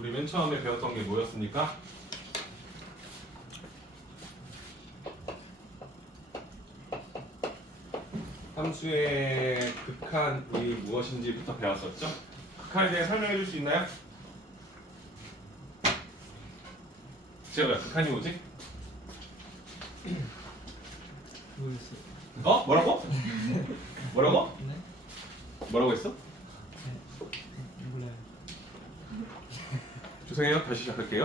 우리 맨 처음에 배웠던 게 뭐였습니까? 함수의 극한이 무엇인지부터 배웠었죠? 극한에 대해 설명해 줄 수 있나요? 제가 왜 극한이 뭐지? 모르겠어요. 어? 뭐라고? 뭐라고? 네? 뭐라고 했어? 몰라요. 죄송해요. 다시 시작할게요.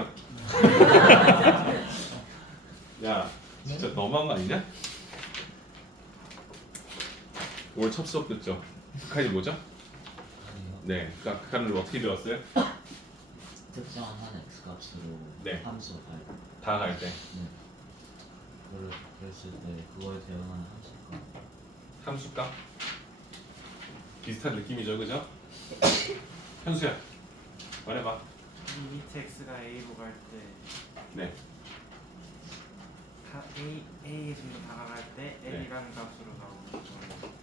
야, 진짜 너무한 거 아니냐? 오늘 첫 수업 듣죠? 극한이 뭐죠? 아니요. 네, 그러니까 극한을 어떻게 배웠어요? 특정한 한 x 값으로 네. 함수 알 다가갈 때 그거를 그랬을 때 그거에 대응하는 함수가 함수값 비슷한 느낌이죠, 그죠? 현수야, 말해봐. 리미트 x가 a로 갈 때 네, a 정도 다가갈 때 네. l이라는 값으로 나오는 거죠.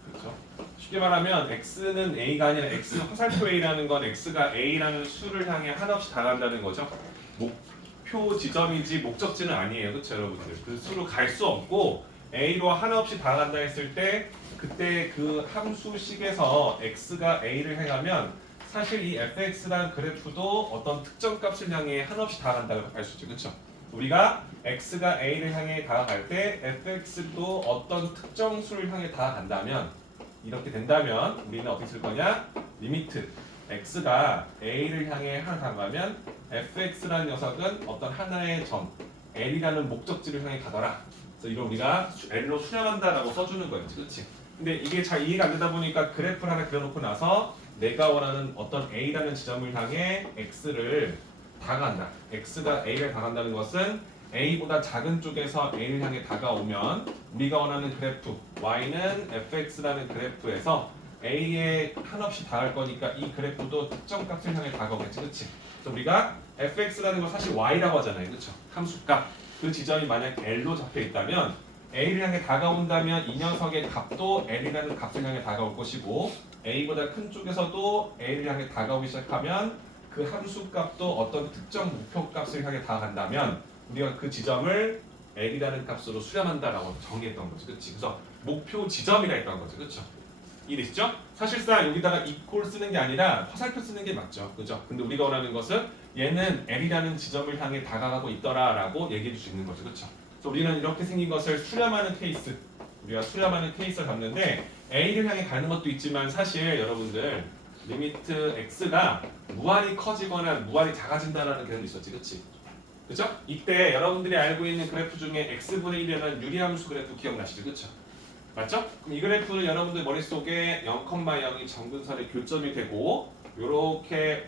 그렇죠. 쉽게 말하면 x는 a가 아니라 x 화살표 a라는 건 x가 a라는 수를 향해 한없이 다가간다는 거죠. 목표 지점이지 목적지는 아니에요, 그렇죠, 여러분들? 그 수로 갈 수 없고 a로 한없이 다가간다 했을 때 그때 그 함수식에서 x가 a를 향하면 사실 이 fx라는 그래프도 어떤 특정 값을 향해 한없이 다가간다고 할 수 있죠, 그렇죠? 우리가 x가 a를 향해 다가갈 때 fx도 어떤 특정 수를 향해 다가간다면 이렇게 된다면 우리는 어떻게 쓸 거냐? 리미트 x가 a를 향해 다가가면 fx라는 녀석은 어떤 하나의 점 l이라는 목적지를 향해 가더라. 그래서 이걸 우리가 l로 수렴한다라고 써주는 거였지, 그렇지? 근데 이게 잘 이해가 안 되다 보니까 그래프를 하나 그려놓고 나서 내가 원하는 어떤 a라는 지점을 향해 x를 다가간다. x가 a를 다가간다는 것은 a보다 작은 쪽에서 a를 향해 다가오면 우리가 원하는 그래프 y는 fx라는 그래프에서 a에 한없이 다가갈 거니까 이 그래프도 특정 값을 향해 다가오겠지, 그렇지? 그래서 우리가 fx라는 건 사실 y라고 하잖아요, 그렇죠? 함수값 그 지점이 만약 l로 잡혀 있다면 a를 향해 다가온다면 이 녀석의 값도 l이라는 값을 향해 다가올 것이고 a보다 큰 쪽에서도 a를 향해 다가오기 시작하면 그 함수값도 어떤 특정 목표값을 향해 다가간다면 우리가 그 지점을 l이라는 값으로 수렴한다라고 정의했던 거지, 그렇지? 그래서 목표 지점이라 했던 거지, 그렇죠? 이해되시죠? 사실상 여기다가 equal 쓰는 게 아니라 화살표 쓰는 게 맞죠, 그죠? 근데 우리가 원하는 것은 얘는 l이라는 지점을 향해 다가가고 있더라라고 얘기해 줄 수 있는 거죠, 그렇죠? 그래서 우리는 이렇게 생긴 것을 수렴하는 케이스, 우리가 수렴하는 케이스를 봤는데 a를 향해 가는 것도 있지만 사실 여러분들 리미트 x가 무한히 커지거나 무한히 작아진다라는 개념이 있었지, 그렇지? 그죠? 이때 여러분들이 알고 있는 그래프 중에 x분의 1이라는 유리함수 그래프 기억나시죠, 그렇죠? 맞죠? 그럼 이 그래프는 여러분들 머릿속에 0,0이 정근선의 교점이 되고 이렇게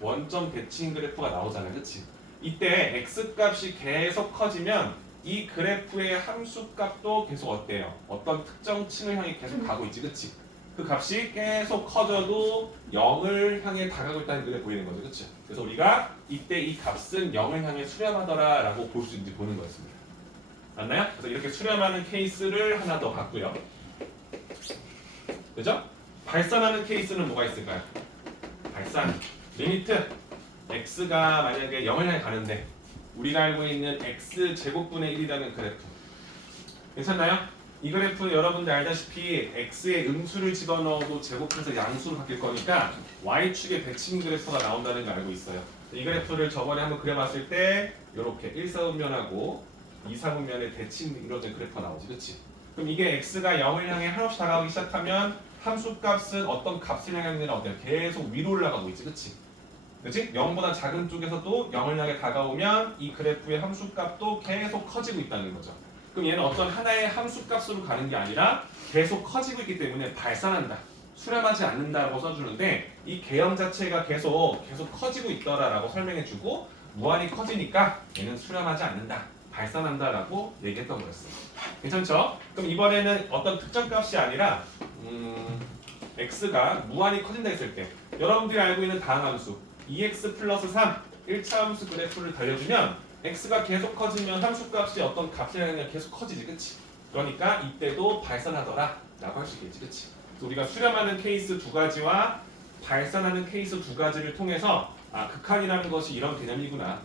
원점 대칭 그래프가 나오잖아요, 그렇지? 이때 x 값이 계속 커지면 이 그래프의 함수 값도 계속 어때요? 어떤 특정 층을 향해 계속 가고 있지, 그렇지? 그 값이 계속 커져도 0을 향해 다가가고 있다는 게 보이는 거죠, 그렇죠? 그래서 우리가 이때 이 값은 0을 향해 수렴하더라라고 볼 수 있는지 보는 거였습니다. 맞나요? 그래서 이렇게 수렴하는 케이스를 하나 더 봤고요. 그죠? 발산하는 케이스는 뭐가 있을까요? 발산 리미트 x가 만약에 0을 향해 가는데 우리가 알고 있는 x 제곱분의 1이라는 그래프 괜찮나요? 이 그래프 여러분들 알다시피 x에 음수를 집어넣어도 제곱해서 양수로 바뀔 거니까 y축의 대칭 그래프가 나온다는 걸 알고 있어요. 이 그래프를 저번에 한번 그려봤을 때 이렇게 1사분면하고 2사분면의 대칭 이루어진 그래프가 나오지, 그렇지? 그럼 이게 x가 0을 향해 한없이 다가가기 시작하면 함수값은 어떤 값을 향해 아니라 어때요? 계속 위로 올라가고 있지, 그렇지? 그렇지? 0보다 작은 쪽에서도 0을 향해 다가오면 이 그래프의 함수값도 계속 커지고 있다는 거죠. 그럼 얘는 어떤 하나의 함수값으로 가는 게 아니라 계속 커지고 있기 때문에 발산한다, 수렴하지 않는다라고 써주는데 이 개념 자체가 계속 커지고 있더라라고 설명해주고 무한히 커지니까 얘는 수렴하지 않는다, 발산한다라고 얘기했던 거였어요. 괜찮죠? 그럼 이번에는 어떤 특정 값이 아니라 x가 무한히 커진다 했을 때 여러분들이 알고 있는 다음 함수 2x 플러스 3 1차 함수 그래프를 달려주면 x가 계속 커지면 함수값이 어떤 값이 아니라 계속 커지지, 그치? 그러니까 이때도 발산하더라 라고 할 수 있겠지, 그치? 그래서 우리가 수렴하는 케이스 두 가지와 발산하는 케이스 두 가지를 통해서 아 극한이라는 것이 이런 개념이구나.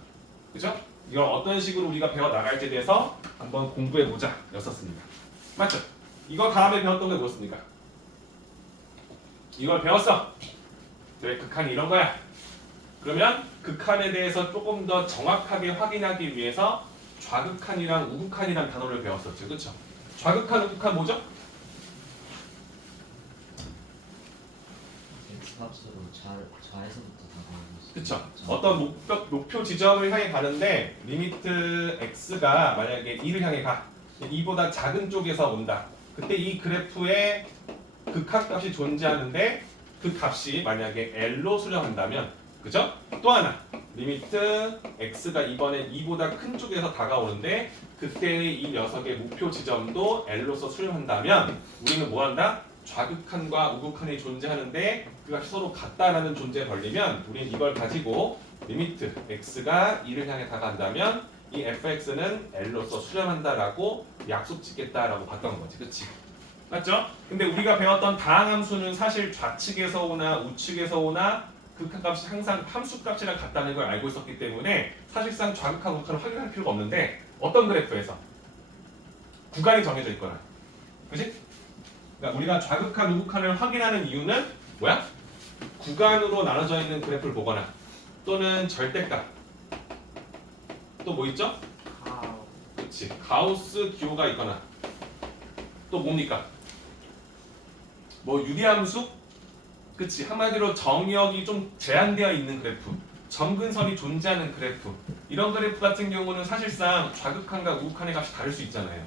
그죠? 이걸 어떤 식으로 우리가 배워 나갈지에 대해서 한번 공부해 보자 였었습니다. 맞죠? 이거 다음에 배웠던 게 뭐였습니까? 이걸 배웠어. 그래 극한이 이런 거야. 그러면 극한에 대해서 조금 더 정확하게 확인하기 위해서 좌극한이랑 우극한이라는 단어를 배웠었죠. 그렇죠? 좌극한, 우극한 뭐죠? X 값으로 좌에서부터 다가오고 있어요. 그렇죠. 어떤 목표 지점을 향해 가는데 리미트 x가 만약에 2를 향해 가. 2보다 작은 쪽에서 온다. 그때 이 그래프에 극한값이 존재하는데 그 값이 만약에 L로 수렴한다면 그죠? 또 하나 리미트 x가 이번에 2보다 큰 쪽에서 다가오는데 그때의 이 녀석의 목표 지점도 L로서 수렴한다면 우리는 뭐 한다? 좌극한과 우극한이 존재하는데 그 값이 서로 같다라는 존재에 걸리면 우리는 이걸 가지고 리미트 x가 2를 향해 다가간다면 이 fx는 L로서 수렴한다라고 약속 짓겠다라고 봤던 거지. 그치? 맞죠? 근데 우리가 배웠던 다항함수는 사실 좌측에서 오나 우측에서 오나 극한값이 항상 함수값이랑 같다는 걸 알고 있었기 때문에 사실상 좌극한 우극한을 확인할 필요가 없는데 어떤 그래프에서 구간이 정해져 있거나 그치? 그러니까 우리가 좌극한 우극한을 확인하는 이유는 뭐야? 구간으로 나눠져 있는 그래프를 보거나 또는 절대값 또 뭐 있죠? 가우. 그치 가우스 기호가 있거나 또 뭡니까? 뭐 유리함수? 그치 한마디로 정역이 좀 제한되어 있는 그래프 점근선이 존재하는 그래프 이런 그래프 같은 경우는 사실상 좌극한과 우극한의 값이 다를 수 있잖아요.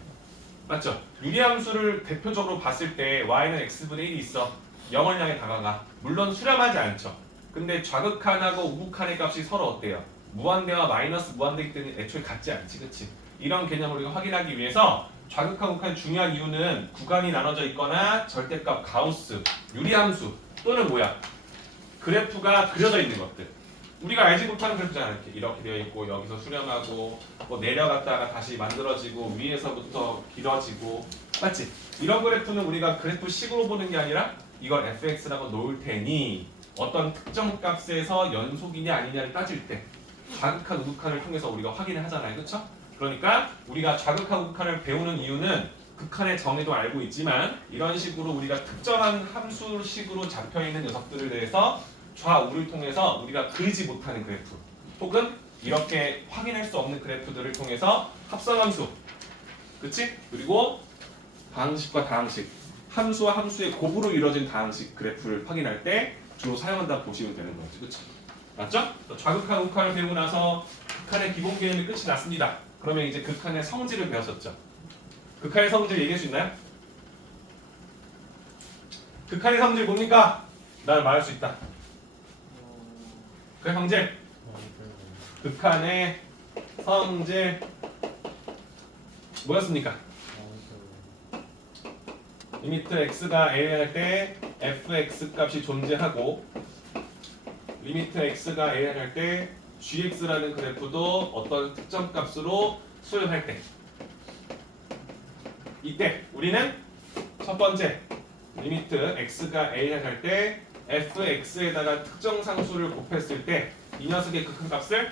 맞죠? 유리함수를 대표적으로 봤을 때 y는 x분의 1이 있어 0을 향해 다가가 물론 수렴하지 않죠. 근데 좌극한하고 우극한의 값이 서로 어때요? 무한대와 마이너스 무한대이기 때문에 애초에 같지 않지. 그치? 이런 개념을 우리가 확인하기 위해서 좌극한 우극한 중요한 이유는 구간이 나눠져 있거나 절대값 가우스 유리함수 또는 뭐야? 그래프가 그려져 있는 것들 우리가 알지 못하는 그래프잖아. 이렇게 되어 있고 여기서 수렴하고 뭐 내려갔다가 다시 만들어지고 위에서부터 길어지고 맞지? 이런 그래프는 우리가 그래프 식으로 보는 게 아니라 이걸 fx라고 놓을 테니 어떤 특정 값에서 연속이냐 아니냐를 따질 때 좌극한 우극한을 통해서 우리가 확인을 하잖아요. 그렇죠? 그러니까 우리가 좌극한 우극한을 배우는 이유는 극한의 정의도 알고 있지만 이런 식으로 우리가 특정한 함수식으로 잡혀있는 녀석들에 대해서 좌우를 통해서 우리가 그리지 못하는 그래프 혹은 이렇게 확인할 수 없는 그래프들을 통해서 합성함수 그치? 그리고 다항식과 다항식 함수와 함수의 곱으로 이루어진 다항식 그래프를 확인할 때 주로 사용한다고 보시면 되는 거지. 그치? 맞죠? 좌극한 우극한을 배우고 나서 극한의 기본 개념이 끝이 났습니다. 그러면 이제 극한의 성질을 배웠었죠. 극한의 성질 얘기할 수 있나요? 극한의 성질 뭡니까? 난 말할 수 있다. 극한의 성질. 극한의 성질 뭐였습니까? 리미트 x가 a 할 때 fx 값이 존재하고 리미트 x가 a 할 때 gx라는 그래프도 어떤 특정 값으로 수렴할 때 이때 우리는 첫 번째 리미트 x가 a 할 때 fx에다가 특정 상수를 곱했을 때 이 녀석의 극한값을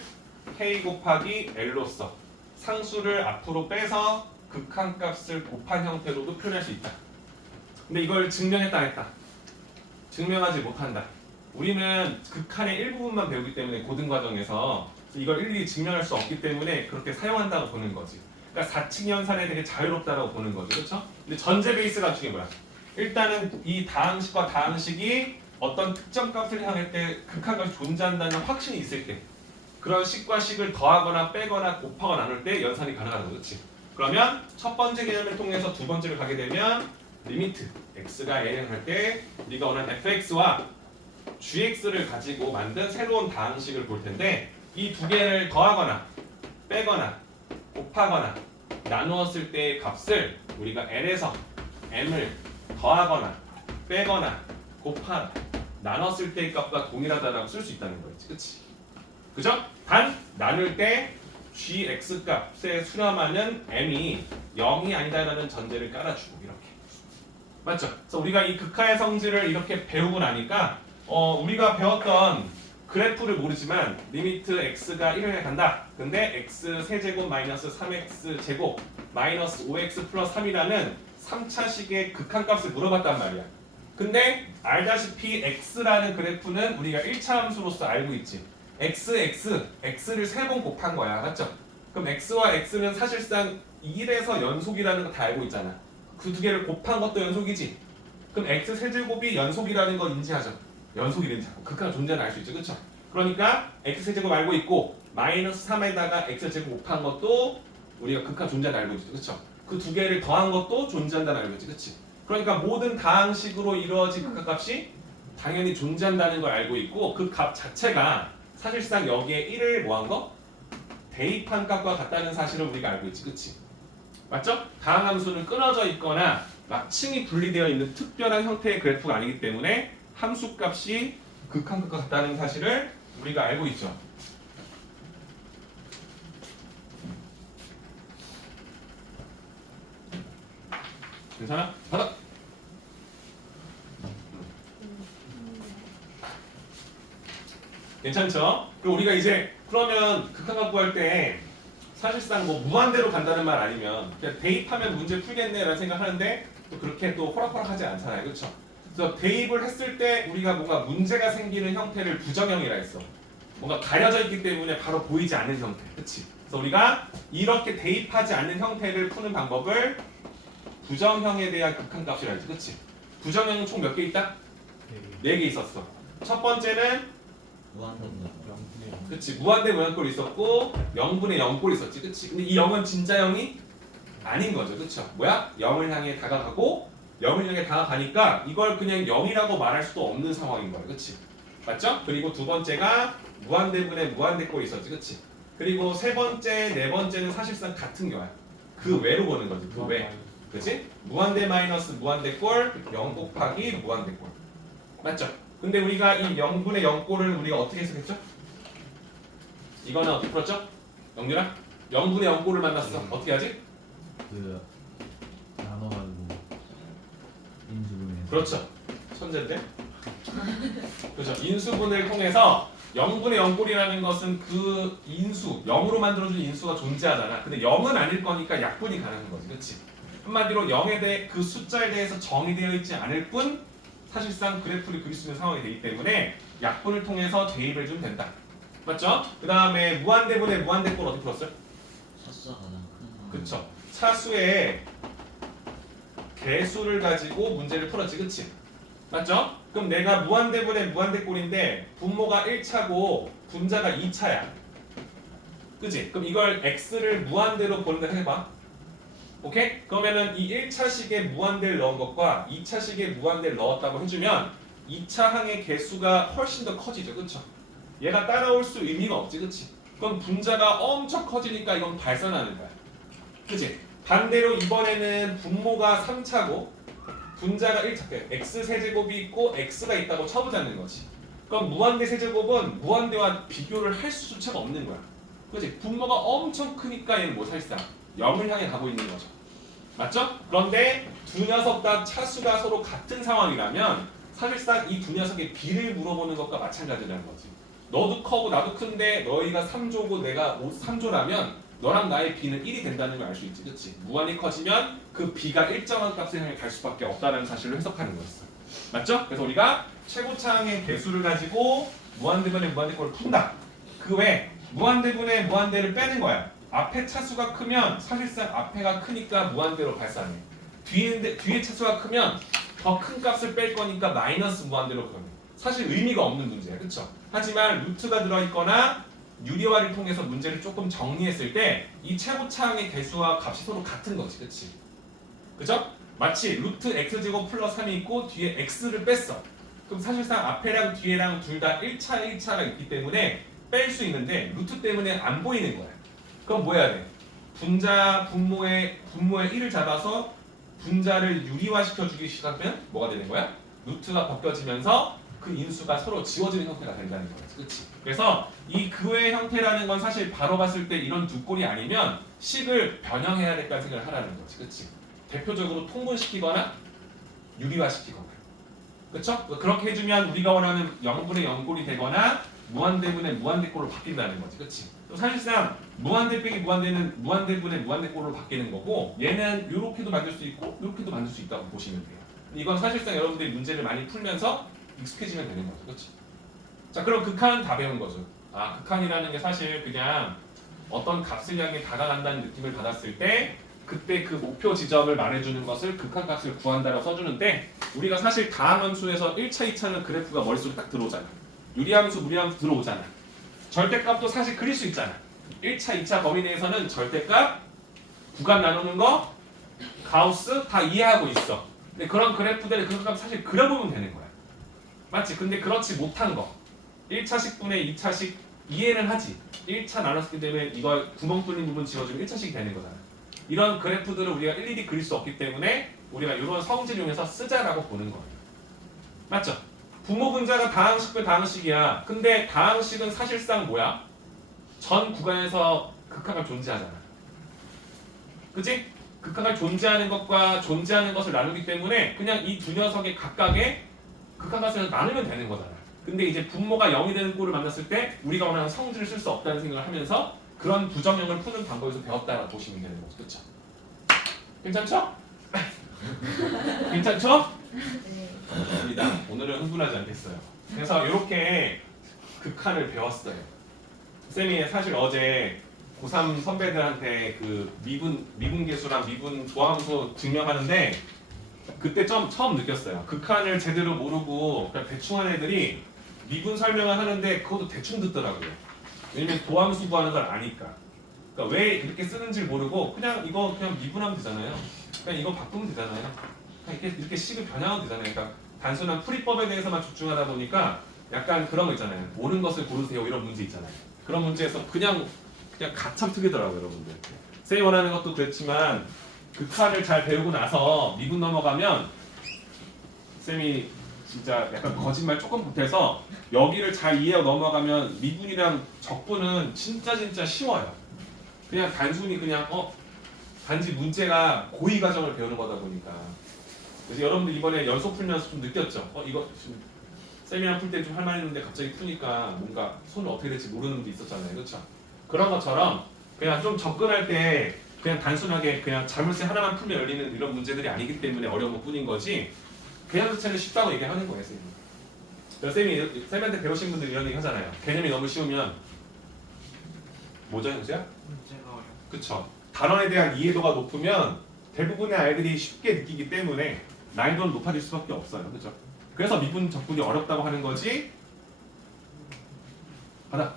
k 곱하기 l로서 상수를 앞으로 빼서 극한값을 곱한 형태로도 표현할 수 있다. 근데 이걸 증명했다 안 했다? 증명하지 못한다. 우리는 극한의 일부분만 배우기 때문에 고등 과정에서 이걸 일일이 증명할 수 없기 때문에 그렇게 사용한다고 보는 거지. 그러니까 사칙 연산에 되게 자유롭다라고 보는 거죠. 그렇죠? 근데 전제 베이스가 중요한 거야. 일단은 이 다항식과 다항식이 어떤 특정 값을 향할 때 극한값이 존재한다는 확신이 있을 때 그런 식과 식을 더하거나 빼거나 곱하거나 나눌 때 연산이 가능하다는 거지. 그러면 첫 번째 개념을 통해서 두 번째를 가게 되면 리미트 x가 a를 할 때 우리가 원하는 fx와 gx를 가지고 만든 새로운 다항식을 볼 텐데 이 두 개를 더하거나 빼거나 곱하거나 나누었을 때의 값을 우리가 l에서 m을 더하거나 빼거나 곱하거나 나눴을 때의 값과 동일하다라고 쓸 수 있다는 거지. 그치? 그죠? 단 나눌 때 gx 값에 수렴하는 m이 0이 아니다라는 전제를 깔아주고 이렇게 맞죠? 그래서 우리가 이 극한의 성질을 이렇게 배우고 나니까 우리가 배웠던 그래프를 모르지만 리미트 x가 1을 간다. 근데 x 세제곱 마이너스 3x 제곱 마이너스 5x 플러스 3이라는 3차식의 극한값을 물어봤단 말이야. 근데 알다시피 x라는 그래프는 우리가 1차 함수로서 알고 있지. x를 3번 곱한 거야. 맞죠? 그럼 x와 x는 사실상 1에서 연속이라는 거 다 알고 있잖아. 그 두 개를 곱한 것도 연속이지. 그럼 x 세제곱이 연속이라는 거 인지하죠. 연속이라는 자꾸 극한 존재는 알 수 있죠. 그렇죠? 그러니까 x 세제곱 알고 있고 마이너스 3에다가 x 제곱 곱한 것도 우리가 극한 존재는 알고 있죠. 그렇죠? 그 두 개를 더한 것도 존재한다는 알고 있지. 그렇지? 그러니까 모든 다항식으로 이루어진 극한값이 당연히 존재한다는 걸 알고 있고 그 값 자체가 사실상 여기에 1을 뭐한 거? 대입한 값과 같다는 사실을 우리가 알고 있지. 그렇지? 맞죠? 다항함수는 끊어져 있거나 막 층이 분리되어 있는 특별한 형태의 그래프가 아니기 때문에 함수값이 극한값과 같다는 사실을 우리가 알고 있죠. 괜찮아? 받아! 괜찮죠? 그리고 우리가 이제 그러면 극한값 구할 때 사실상 뭐 무한대로 간다는 말 아니면 그냥 대입하면 문제 풀겠네라는 생각하는데 또 그렇게 또 호락호락하지 않잖아요. 그렇죠? 그래서 대입을 했을 때 우리가 뭔가 문제가 생기는 형태를 부정형이라 했어. 뭔가 가려져 있기 때문에 바로 보이지 않는 형태. 그렇지? 그래서 우리가 이렇게 대입하지 않는 형태를 푸는 방법을 부정형에 대한 극한값이라 했지. 그렇지? 부정형은 총 몇 개 있다? 4개 있었어. 첫 번째는 무한대분. 그치 무한대 무한꼴 있었고 0분의 0꼴 있었지. 그치? 근데 이 0은 진짜 0이 아닌 거죠. 그쵸? 뭐야? 0을 향해 다가가고 0을 향해 다가가니까 이걸 그냥 0이라고 말할 수도 없는 상황인 거야. 그치? 맞죠? 그리고 두 번째가 무한대분의 무한대꼴이 있었지. 그치? 그리고 세 번째, 네 번째는 사실상 같은 거야. 그 외로 보는 거지. 그 외. 그치? 무한대 마이너스 무한대꼴 0 곱하기 무한대꼴. 맞죠? 근데 우리가 이 0분의 0꼴을 우리가 어떻게 해석했죠? 이거는 어떻게 풀었죠? 영준아? 0분의 0꼴을 만났어. 어떻게 하지? 그 나눠가지고 인수분해. 그렇죠. 천재인데? 그렇죠. 인수분을 통해서 0분의 0꼴이라는 것은 그 인수, 0으로 만들어준 인수가 존재하잖아. 근데 0은 아닐 거니까 약분이 가능한 거지. 그렇지? 한마디로 0에 대해 그 숫자에 대해서 정의되어 있지 않을 뿐 사실상 그래프를 그릴 수 있는 상황이 되기 때문에 약분을 통해서 대입을 해주면 된다. 맞죠? 그 다음에 무한대분의 무한대꼴 어떻게 풀었어요? 차수가 가장 큰. 그쵸. 차수의 개수를 가지고 문제를 풀었지. 그치? 맞죠? 그럼 내가 무한대분의 무한대꼴인데 분모가 1차고 분자가 2차야. 그치? 그럼 이걸 x를 무한대로 보는다 해봐. 오케이? 그러면은 이 1차식에 무한대를 넣은 것과 2차식에 무한대를 넣었다고 해주면 2차 항의 개수가 훨씬 더 커지죠. 그쵸? 얘가 따라올 수 의미가 없지. 그치? 그럼 분자가 엄청 커지니까 이건 발산하는 거야. 그치? 반대로 이번에는 분모가 3차고 분자가 1차, x 세제곱이 있고 x가 있다고 쳐보자는 거지. 그럼 무한대 세제곱은 무한대와 비교를 할 수조차가 없는 거야. 그치? 분모가 엄청 크니까 얘는 뭐 사실상 0을 향해 가고 있는 거죠. 맞죠? 그런데 두 녀석 다 차수가 서로 같은 상황이라면 사실상 이 두 녀석의 비를 물어보는 것과 마찬가지라는 거지. 너도 커고 나도 큰데 너희가 3조고 내가 3조라면 너랑 나의 비는 1이 된다는 걸 알 수 있지. 그치? 무한히 커지면 그 비가 일정한 값을 향해 갈 수밖에 없다는 사실을 해석하는 거였어. 맞죠? 그래서 우리가 최고차항의 개수를 가지고 무한대분의 무한대꼴을 푼다. 그 외 무한대분의 무한대를 빼는 거야. 앞에 차수가 크면 사실상 앞에가 크니까 무한대로 발산해. 뒤에 차수가 크면 더 큰 값을 뺄 거니까 마이너스 무한대로 그러네. 사실 의미가 없는 문제야. 그쵸? 하지만 루트가 들어있거나 유리화를 통해서 문제를 조금 정리했을 때 이 최고차항의 개수와 값이 서로 같은 거지. 그치? 그죠? 마치 루트 x제곱 플러스 3이 있고 뒤에 x를 뺐어. 그럼 사실상 앞에랑 뒤에랑 둘 다 1차가 있기 때문에 뺄 수 있는데 루트 때문에 안 보이는 거야. 그럼 뭐 해야 돼? 분모의 1을 잡아서 분자를 유리화시켜주기 시작하면 뭐가 되는 거야? 루트가 벗겨지면서 그 인수가 서로 지워지는 형태가 된다는 거지. 그치? 그래서 이 그의 형태라는 건 사실 바로 봤을 때 이런 두 꼴이 아니면 식을 변형해야 될까는 생각을 하라는 거지. 그치? 대표적으로 통분시키거나 유리화시키거나. 그쵸? 그렇게 해주면 우리가 원하는 0분의 0꼴이 되거나 무한대분의 무한대꼴로 바뀐다는 거지, 그렇지? 사실상 무한대 빼기 무한대는 무한대분의 무한대꼴로 바뀌는 거고 얘는 이렇게도 만들 수 있고 이렇게도 만들 수 있다고 보시면 돼요. 이건 사실상 여러분들이 문제를 많이 풀면서 익숙해지면 되는 거죠, 그렇지? 자, 그럼 극한은 다 배운 거죠. 아, 극한이라는 게 사실 그냥 어떤 값을 향해 다가간다는 느낌을 받았을 때 그때 그 목표 지점을 말해주는 것을 극한값을 구한다라고 써주는데 우리가 사실 다항함수에서 1차, 2차는 그래프가 머릿속에 딱 들어오잖아. 유리함수, 무리함수 들어오잖아. 절대값도 사실 그릴 수 있잖아. 1차, 2차 범위 내에서는 절대값, 구간 나누는 거, 가우스 다 이해하고 있어. 근데 그런 그래프들을 극한값 사실 그려보면 되는 거야. 맞지? 근데 그렇지 못한 거 1차식분의 2차식 이해는 하지. 1차 나눴기 때문에 이걸 구멍 뚫린 부분 지워주면 1차식이 되는 거잖아. 이런 그래프들을 우리가 일일이 그릴 수 없기 때문에 우리가 이런 성질 이용해서 쓰자라고 보는 거예요. 맞죠? 부모 분자가 다항식분 다항식이야. 근데 다항식은 사실상 뭐야? 전 구간에서 극한값 존재하잖아. 그치? 극한값 존재하는 것과 존재하는 것을 나누기 때문에 그냥 이 두 녀석의 각각의 극한값을 나누면 되는 거잖아. 근데 이제 분모가 0이 되는 꼴을 만났을 때 우리가 원하는 성질을 쓸 수 없다는 생각을 하면서 그런 부정형을 푸는 방법에서 배웠다라고 보시면 되는 거죠. 그렇죠? 괜찮죠? 괜찮죠? 네. 좋습니다. 오늘은 흥분하지 않겠어요. 그래서 이렇게 극한을 배웠어요. 쌤이 사실 어제 고3 선배들한테 그 미분계수랑 미분 조함수 증명하는데 그때 좀 처음 느꼈어요. 극한을 제대로 모르고 그냥 대충 하는 애들이 미분 설명을 하는데 그것도 대충 듣더라고요. 왜냐면 도함수 구하는 걸 아니까. 그러니까 왜 그렇게 쓰는지 모르고 그냥 이거 그냥 미분하면 되잖아요. 그냥 이거 바꾸면 되잖아요. 그냥 이렇게 식을 변형하면 되잖아요. 그러니까 단순한 풀이법에 대해서만 집중하다 보니까 약간 그런 거 있잖아요. 옳은 것을 고르세요 이런 문제 있잖아요. 그런 문제에서 그냥 가참 틀리더라고요, 여러분들. 쌤이 원하는 것도 그렇지만 극한을 잘 배우고 나서 미분 넘어가면 쌤이 진짜 약간 거짓말 조금 보태서 여기를 잘 이해하고 넘어가면 미분이랑 적분은 진짜 쉬워요. 그냥 단순히 그냥 단지 문제가 고의 과정을 배우는 거다 보니까. 그래서 여러분들 이번에 연속 풀면서 좀 느꼈죠? 이거 지금 쌤이랑 풀 때 좀 할 말 있는데 갑자기 푸니까 뭔가 손을 어떻게 될지 모르는 문제 있었잖아요, 그렇죠? 그런 것처럼 그냥 좀 접근할 때 그냥 단순하게 그냥 자물쇠 하나만 풀면 열리는 이런 문제들이 아니기 때문에 어려운 것뿐인 거지 개념 자체는 쉽다고 얘기하는 거예요, 쌤이. 그래서 쌤한테 배우신 분들 이런 얘기 하잖아요. 개념이 너무 쉬우면 뭐죠, 형수야? 문제가 어려워. 그쵸. 단원에 대한 이해도가 높으면 대부분의 아이들이 쉽게 느끼기 때문에 난이도는 높아질 수밖에 없어요, 그죠? 그래서 미분 적분이 어렵다고 하는 거지. 받아.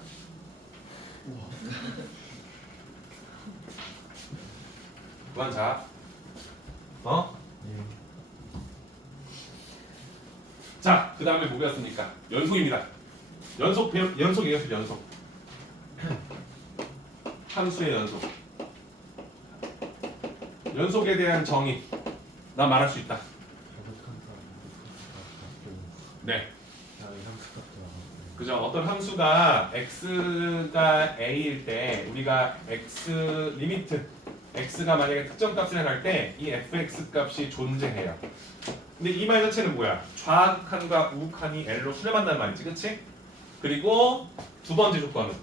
무한자. 자, 그 다음에 뭐 배웠습니까? 연속입니다. 연속이에요, 연속. 함수의 연속. 연속에 대한 정의. 나 말할 수 있다. 네. 그죠? 어떤 함수가 x가 a일 때 우리가 x 리미트 x가 만약에 특정 값을 해갈 때 이 fx 값이 존재해요. 근데 이 말 자체는 뭐야? 좌극한과 우극한이 L로 수렴한다는 말이지, 그치? 그리고 두 번째 조건은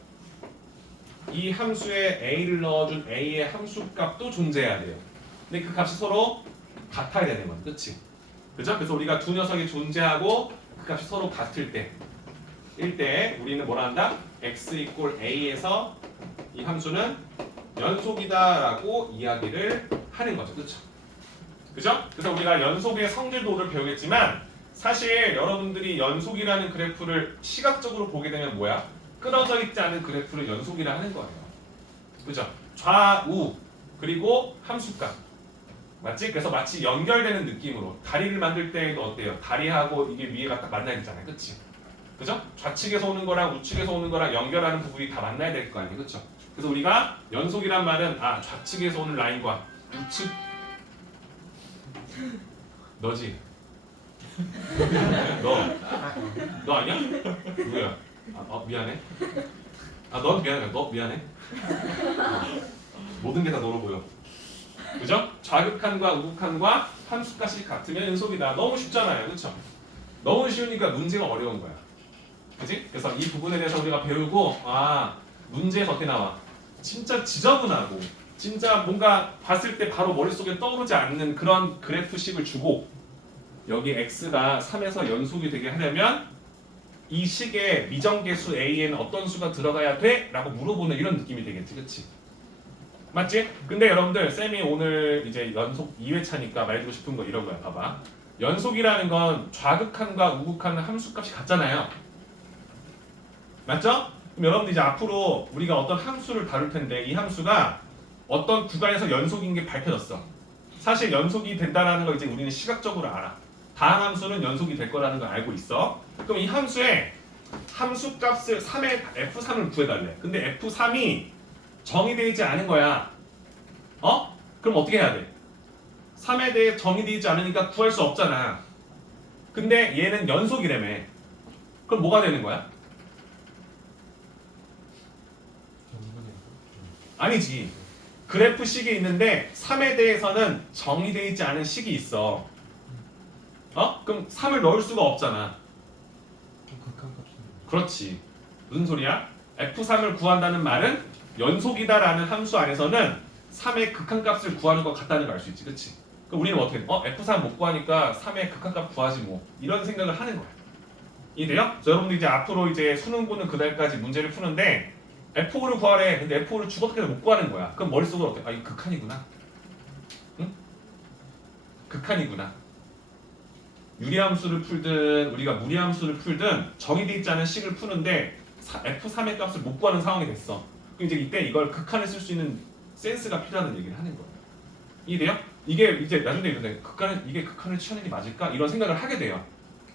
이 함수에 A를 넣어준 A의 함수값도 존재해야 돼요. 근데 그 값이 서로 같아야 되는 거야, 그치? 그죠? 그래서 우리가 두 녀석이 존재하고 그 값이 서로 같을 때 일 때 우리는 뭐라 한다? x 이꼴 A에서 이 함수는 연속이다라고 이야기를 하는 거죠, 그쵸? 그죠? 그래서 우리가 연속의 성질도를 배우겠지만 사실 여러분들이 연속이라는 그래프를 시각적으로 보게 되면 뭐야? 끊어져 있지 않은 그래프를 연속이라 하는 거예요. 그죠? 좌우 그리고 함수값 맞지? 그래서 마치 연결되는 느낌으로 다리를 만들 때도 어때요? 다리하고 이게 위에가 딱 만나야 되잖아요, 그치? 그죠? 좌측에서 오는 거랑 우측에서 오는 거랑 연결하는 부분이 다 만나야 될 거 아니에요, 그쵸? 그래서 우리가 연속이란 말은 좌측에서 오는 라인과 우측 너지? 너 아니야? 누구야? 미안해. 넌 미안해. 너 미안해. 모든 게 다 너로 보여. 그죠? 좌극한과 우극한과 함수값이 같으면 연속이다. 너무 쉽잖아요, 그렇죠? 너무 쉬우니까 문제가 어려운 거야. 그지? 그래서 이 부분에 대해서 우리가 배우고 문제에서 어떻게 나와? 진짜 지저분하고 진짜 뭔가 봤을 때 바로 머릿속에 떠오르지 않는 그런 그래프식을 주고 여기 x가 3에서 연속이 되게 하려면 이 식의 미정계수 a에는 어떤 수가 들어가야 돼? 라고 물어보는 이런 느낌이 되겠지, 그치? 맞지? 근데 여러분들 쌤이 오늘 이제 연속 2회차니까 말해주고 싶은 거 이런 거야. 봐봐. 연속이라는 건 좌극한과 우극한은 함수값이 같잖아요. 맞죠? 그럼 여러분들 이제 앞으로 우리가 어떤 함수를 다룰 텐데 이 함수가 어떤 구간에서 연속인 게 밝혀졌어. 사실 연속이 된다라는 걸 이제 우리는 시각적으로 알아. 다항 함수는 연속이 될 거라는 걸 알고 있어. 그럼 이 함수의 함수값을 3의 F3을 구해달래. 근데 F3이 정의되어 있지 않은 거야. 그럼 어떻게 해야 돼? 3에 대해 정의되어 있지 않으니까 구할 수 없잖아. 근데 얘는 연속이라며. 그럼 뭐가 되는 거야? 아니지. 그래프 식이 있는데 3에 대해서는 정의되어 있지 않은 식이 있어. 그럼 3을 넣을 수가 없잖아. 극한값은 그렇지. 무슨 소리야? F3을 구한다는 말은 연속이다라는 함수 안에서는 3의 극한값을 구하는 것 같다는 걸 알 수 있지. 그치? 그럼 우리는 어떻게 F3 못 구하니까 3의 극한값 구하지 뭐. 이런 생각을 하는 거야. 이해돼요? 여러분들 이제 앞으로 이제 수능 보는 그날까지 문제를 푸는데 F5를 구하래. 근데 F5를 죽었게 못 구하는 거야. 그럼 머릿속으로 어때? 이거 극한이구나. 응? 극한이구나. 유리함수를 풀든 우리가 무리함수를 풀든 정의되어 있지 않은 식을 푸는데 F3의 값을 못 구하는 상황이 됐어. 그럼 이제 이때 이걸 극한에 쓸 수 있는 센스가 필요하다는 얘기를 하는 거예요. 이해돼요? 이게 이제 나중에 이런데 이게 극한을 취하는 게 맞을까? 이런 생각을 하게 돼요.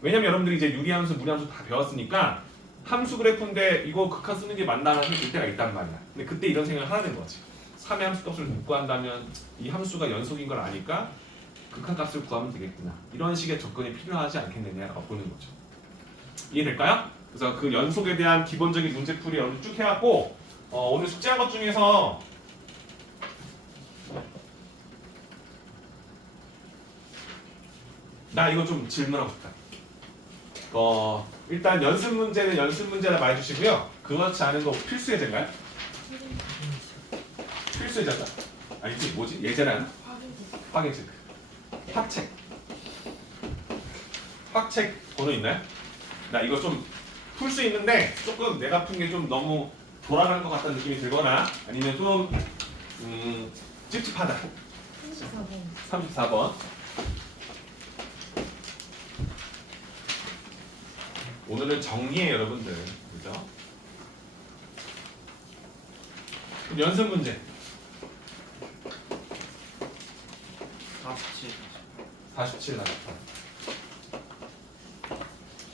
왜냐면 여러분들이 이제 유리함수, 무리함수 다 배웠으니까 함수 그래프인데 이거 극한 쓰는 게 맞나 싶을 때가 있단 말이야. 근데 그때 이런 생각을 하는 거지. 3의 함수 값을 못 구한다면 이 함수가 연속인 걸 아니까 극한 값을 구하면 되겠구나. 이런 식의 접근이 필요하지 않겠느냐라고 보는 거죠. 이해될까요? 그래서 그 연속에 대한 기본적인 문제풀이 여러분 쭉 해왔고 오늘 숙제한 것 중에서 나 이거 좀 질문하고 싶다. 일단 연습 문제는 연습 문제라 말해주시고요. 그렇지 않은 거 필수 예제인가요? 필수 예제다. 아니지 뭐지? 예제라는? 확인 체크. 확책. 확책 번호 있나요? 나 이거 좀 풀 수 있는데 조금 내가 푼 게 좀 너무 돌아가는 것 같다는 느낌이 들거나 아니면 좀 찝찝하다. 34번. 오늘은 정리해 여러분들. 그죠? 그럼 연습 문제. 47. 47 나왔다.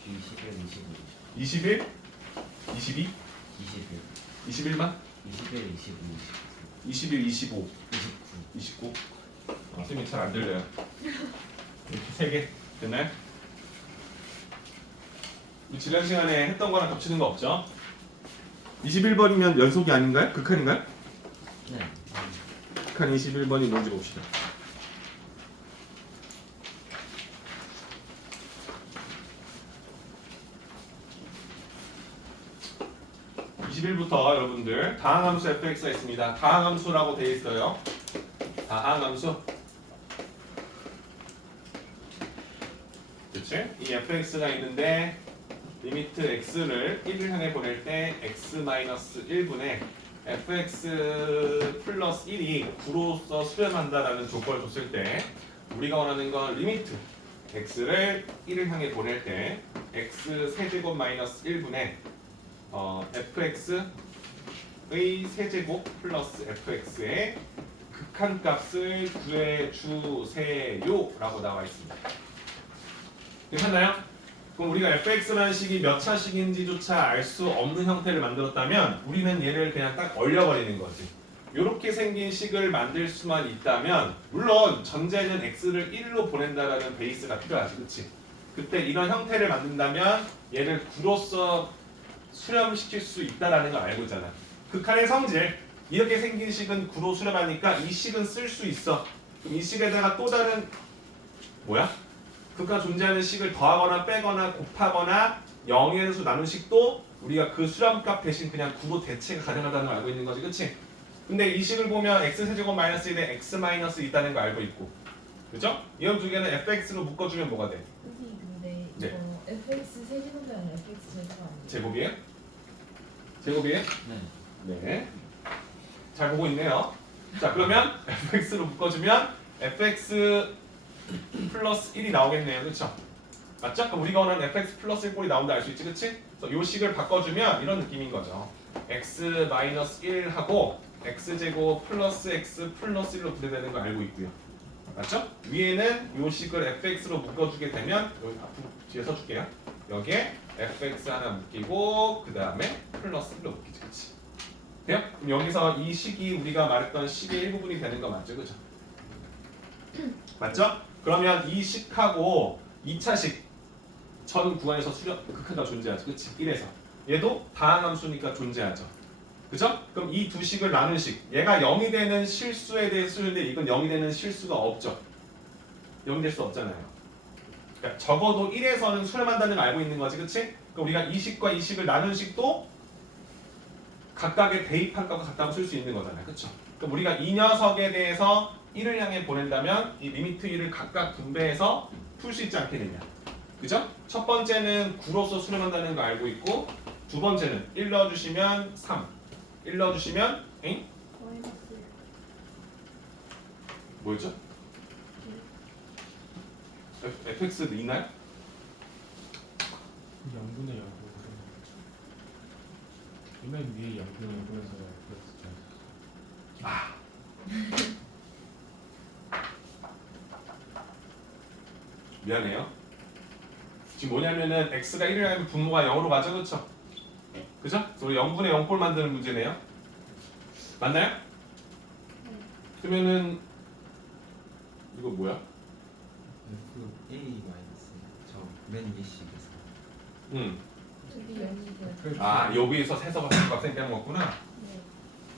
21, 21, 25, 22, 21, 21만, 21, 25, 21, 25, 29. 29. 선생님이 잘 안 들려요. 이렇게 3개 됐나요? 지난 시간에 했던 거랑 겹치는 거 없죠? 21번이면 연속이 아닌가요? 극한인가요? 네. 극한 21번이 뭔지 봅시다. 21부터 여러분들 다항함수 fx가 있습니다. 다항함수라고 되어 있어요. 다항함수. 그치? 이 fx가 있는데 리미트 x를 1을 향해 보낼 때 x-1분의 fx 플러스 1이 9로서 수렴한다라는 조건을 줬을 때 우리가 원하는 건 리미트 x를 1을 향해 보낼 때 x 세제곱 마이너스 1분의 fx의 세제곱 플러스 fx의 극한값을 구해주세요 라고 나와 있습니다. 괜찮나요? 그럼 우리가 fx라는 식이 몇 차식인지조차 알 수 없는 형태를 만들었다면 우리는 얘를 그냥 딱 얼려버리는 거지. 이렇게 생긴 식을 만들 수만 있다면 물론 전제는 x를 1로 보낸다라는 베이스가 필요하지. 그치? 그때 이런 형태를 만든다면 얘를 9로서 수렴시킬 수 있다라는 걸 알고 있잖아. 극한의 성질 이렇게 생긴 식은 9로 수렴하니까 이 식은 쓸 수 있어. 그럼 이 식에다가 또 다른 뭐야? 극한 존재하는 식을 더하거나 빼거나 곱하거나 0의 수 나누식도 우리가 그 수렴값 대신 그냥 9로 대체가 가능하다는 걸 알고 있는 거지, 그치? 근데 이 식을 보면 x세제곱 마이너스 1에 x 마이너스 있다는 걸 알고 있고, 그죠? 이런 두 개는 fx로 묶어주면 뭐가 돼? 선생님 근데 네. 이거 fx 세제곱이 아니라 fx 제곱 아니에요? 제곱이에요? 제곱이에요? 네. 네. 잘 보고 있네요. 자, 그러면 fx로 묶어주면 fx 플러스 1이 나오겠네요, 그렇죠? 맞죠? 그럼 우리가 원하는 fx 플러스 1 꼴이 나온다 알 수 있지, 그렇지? 그래서 요 식을 바꿔주면 이런 느낌인 거죠. x 마이너스 1하고 x 제곱 플러스 x 플러스 1로 분해되는 거 알고 있고요. 맞죠? 위에는 요 식을 fx로 묶어주게 되면 여기 앞으로 뒤에 써줄게요. 여기에 fx 하나 묶이고 그 다음에 플러스 1로 묶이지, 그렇지? 돼요? 그럼 여기서 이 식이 우리가 말했던 식의 일부분이 되는 거 맞죠, 그죠? 맞죠? 그러면 이 식하고 2차 식 전 구간에서 극한가 존재하죠, 그렇지? 1에서 얘도 다항함수니까 존재하죠, 그죠? 그럼 이 두 식을 나눈 식, 얘가 0이 되는 실수에 대해서 쓰는데 이건 0이 되는 실수가 없죠. 0이 될 수 없잖아요. 그러니까 적어도 1에서는 수렴한다는 걸 알고 있는 거지, 그치? 그럼 우리가 이 식과 이 식을 나눈 식도 각각의 대입한 값과 같다고 쓸 수 있는 거잖아요, 그쵸? 그럼 우리가 이 녀석에 대해서 1을 향해 보낸다면 이 리미트 1을 각각 분배해서 풀 수 있지 않겠느냐, 그죠? 첫 번째는 9로서 수렴한다는 거 알고 있고, 두 번째는 1 넣어주시면 3, 1 넣어주시면 엥? 마이너스 뭐였죠? fx 있나요? 0분의 0으로 맨 위에 0분의 0으로 해서 그랬었죠. 미안해요. 지금 뭐냐면은 x가 1을 하면 분모가 0으로 가죠, 그렇죠? 그죠? 그래서 우리 0분의 0꼴 만드는 문제네요. 맞나요? 그러면은 이거 뭐야? F A 마이너스 저맨 위에 식에서 여기 0이 돼요. 아, 여기에서 세서가 쌤 빼먹었구나. 네.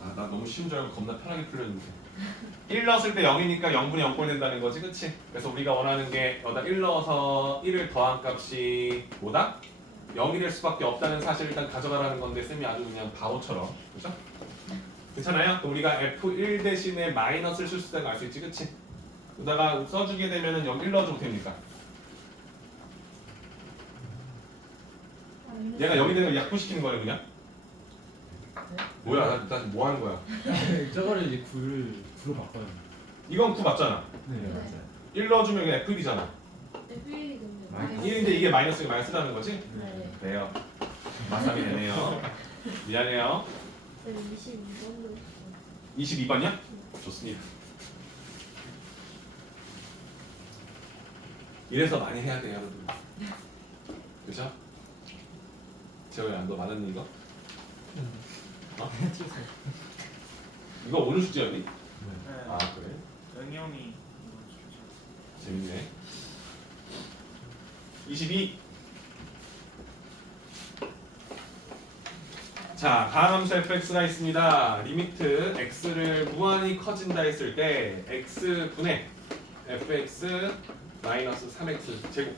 아, 나 너무 쉬운 줄 알고 겁나 편하게 풀렸는데. 1 넣었을 때 0이니까 0분의 0꼴 된다는 거지, 그치? 그래서 우리가 원하는 게 여기다 1 넣어서 1을 더한 값이 뭐다? 0이 될 수밖에 없다는 사실을 일단 가져가라는 건데 쌤이 아주 그냥 바보처럼, 그죠? 괜찮아요? 그럼 우리가 F1 대신에 마이너스를 쓸 수 있다는 걸 알 수 있지, 그치? 여기다가 써주게 되면은 여기 1 넣어주면 됩니까? 얘가 0이 되는 걸 약분시키는 거네, 그냥? 뭐야, 나 뭐 하는 거야? 저거를 이제 9로 바꿔요. 이건 9 맞잖아. 네. 네. 맞아요. 1 넣어주면 그냥 F1이잖아. F1이 근데 마이너스. 1인데 이게 마이너스가 마이너스라는 거지? 네. 그래요. 마삼이 되네요. 미안해요. 22번도 22번이요? 좋습니다. 이래서 많이 해야 돼요, 여러분. 그죠? 재호야, 너 맞았니 이거? 어? 이거 오늘 숙제였니? 네. 아, 그래? 응용이 이거 재밌네. 22. 자, 다함수 fx가 있습니다. 리미트 x를 무한히 커진다 했을 때 x분의 fx 마이너스 3x 제곱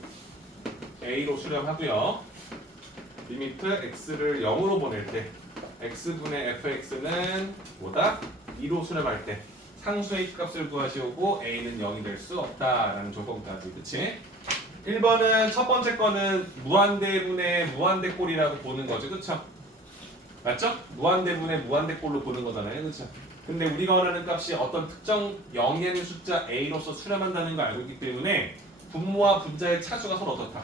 a로 수렴하고요. 리미트 x를 0으로 보낼 때 x분의 fx는 뭐다? 2로 수렴할 때 상수의 값을 구하시오고 a는 0이 될 수 없다라는 조건까지, 그치? 1번은 첫 번째 거는 무한대분의 무한대꼴이라고 보는 거죠, 그쵸? 맞죠? 무한대분의 무한대꼴로 보는 거잖아요, 그쵸? 근데 우리가 원하는 값이 어떤 특정 0의 숫자 a로서 수렴한다는 걸 알고 있기 때문에 분모와 분자의 차수가 서로 어떻다?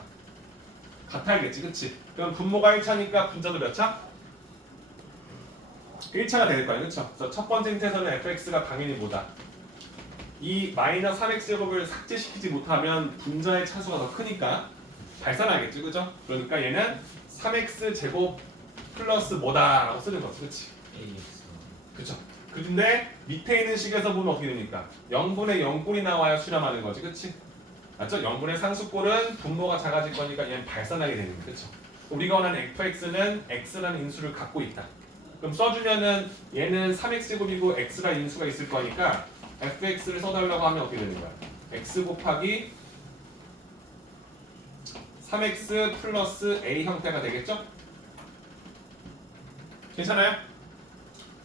같아야겠지, 그치? 그럼 분모가 1차니까 분자도 몇 차? 1차가 될 거예요, 그쵸? 그래서 첫 번째 힌트에서는 fx가 당연히 뭐다? 이 마이너스 3x제곱을 삭제시키지 못하면 분자의 차수가 더 크니까 발산하겠지, 그죠? 그러니까 얘는 3x제곱 플러스 뭐다 라고 쓰는 거지, 그치? AX 그쵸? 근데 밑에 있는 식에서 보면 어떻게 됩니까? 0분의 0꼴이 나와야 수렴하는 거지, 그치? 맞죠? 0분의 상수꼴은 분모가 작아질 거니까 얘는 발산하게 되는 거죠, 그쵸? 우리가 원하는 fx는 x라는 인수를 갖고 있다. 그럼 써주면은 얘는 3x제곱이고 x라는 인수가 있을 거니까 fx를 써달라고 하면 어떻게 되는 거야? x 곱하기 3x 플러스 a 형태가 되겠죠? 괜찮아요?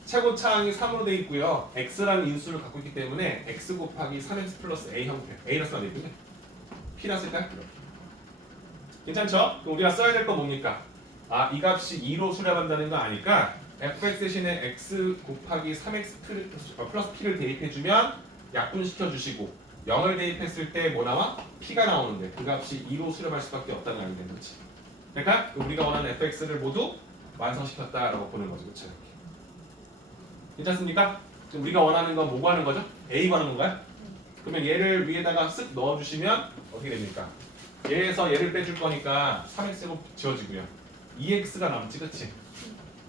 최고차항이 3으로 되어 있고요. x라는 인수를 갖고 있기 때문에 x 곱하기 3x 플러스 a 형태. a라 써야 되겠네. p라 쓸까요? 괜찮죠? 그럼 우리가 써야 될 건 뭡니까? 아, 이 값이 2로 수렴한다는 거 아니까 fx 대신에 x 곱하기 3x 플러스 p를 대입해주면 약분시켜 주시고 0을 대입했을 때 뭐 나와? p가 나오는데 그 값이 2로 수렴할 수밖에 없다는 거 아니겠는 거지. 그러니까 우리가 원하는 fx를 모두 완성시켰다라고 보는 거죠. 그렇죠? 괜찮습니까? 지금 우리가 원하는 건 뭐 구하는 거죠? a 구하는 건가요? 그러면 얘를 위에다가 쓱 넣어주시면 어떻게 됩니까? 얘에서 얘를 빼줄 거니까 3x로 지워지고요. 2x가 남지, 그치?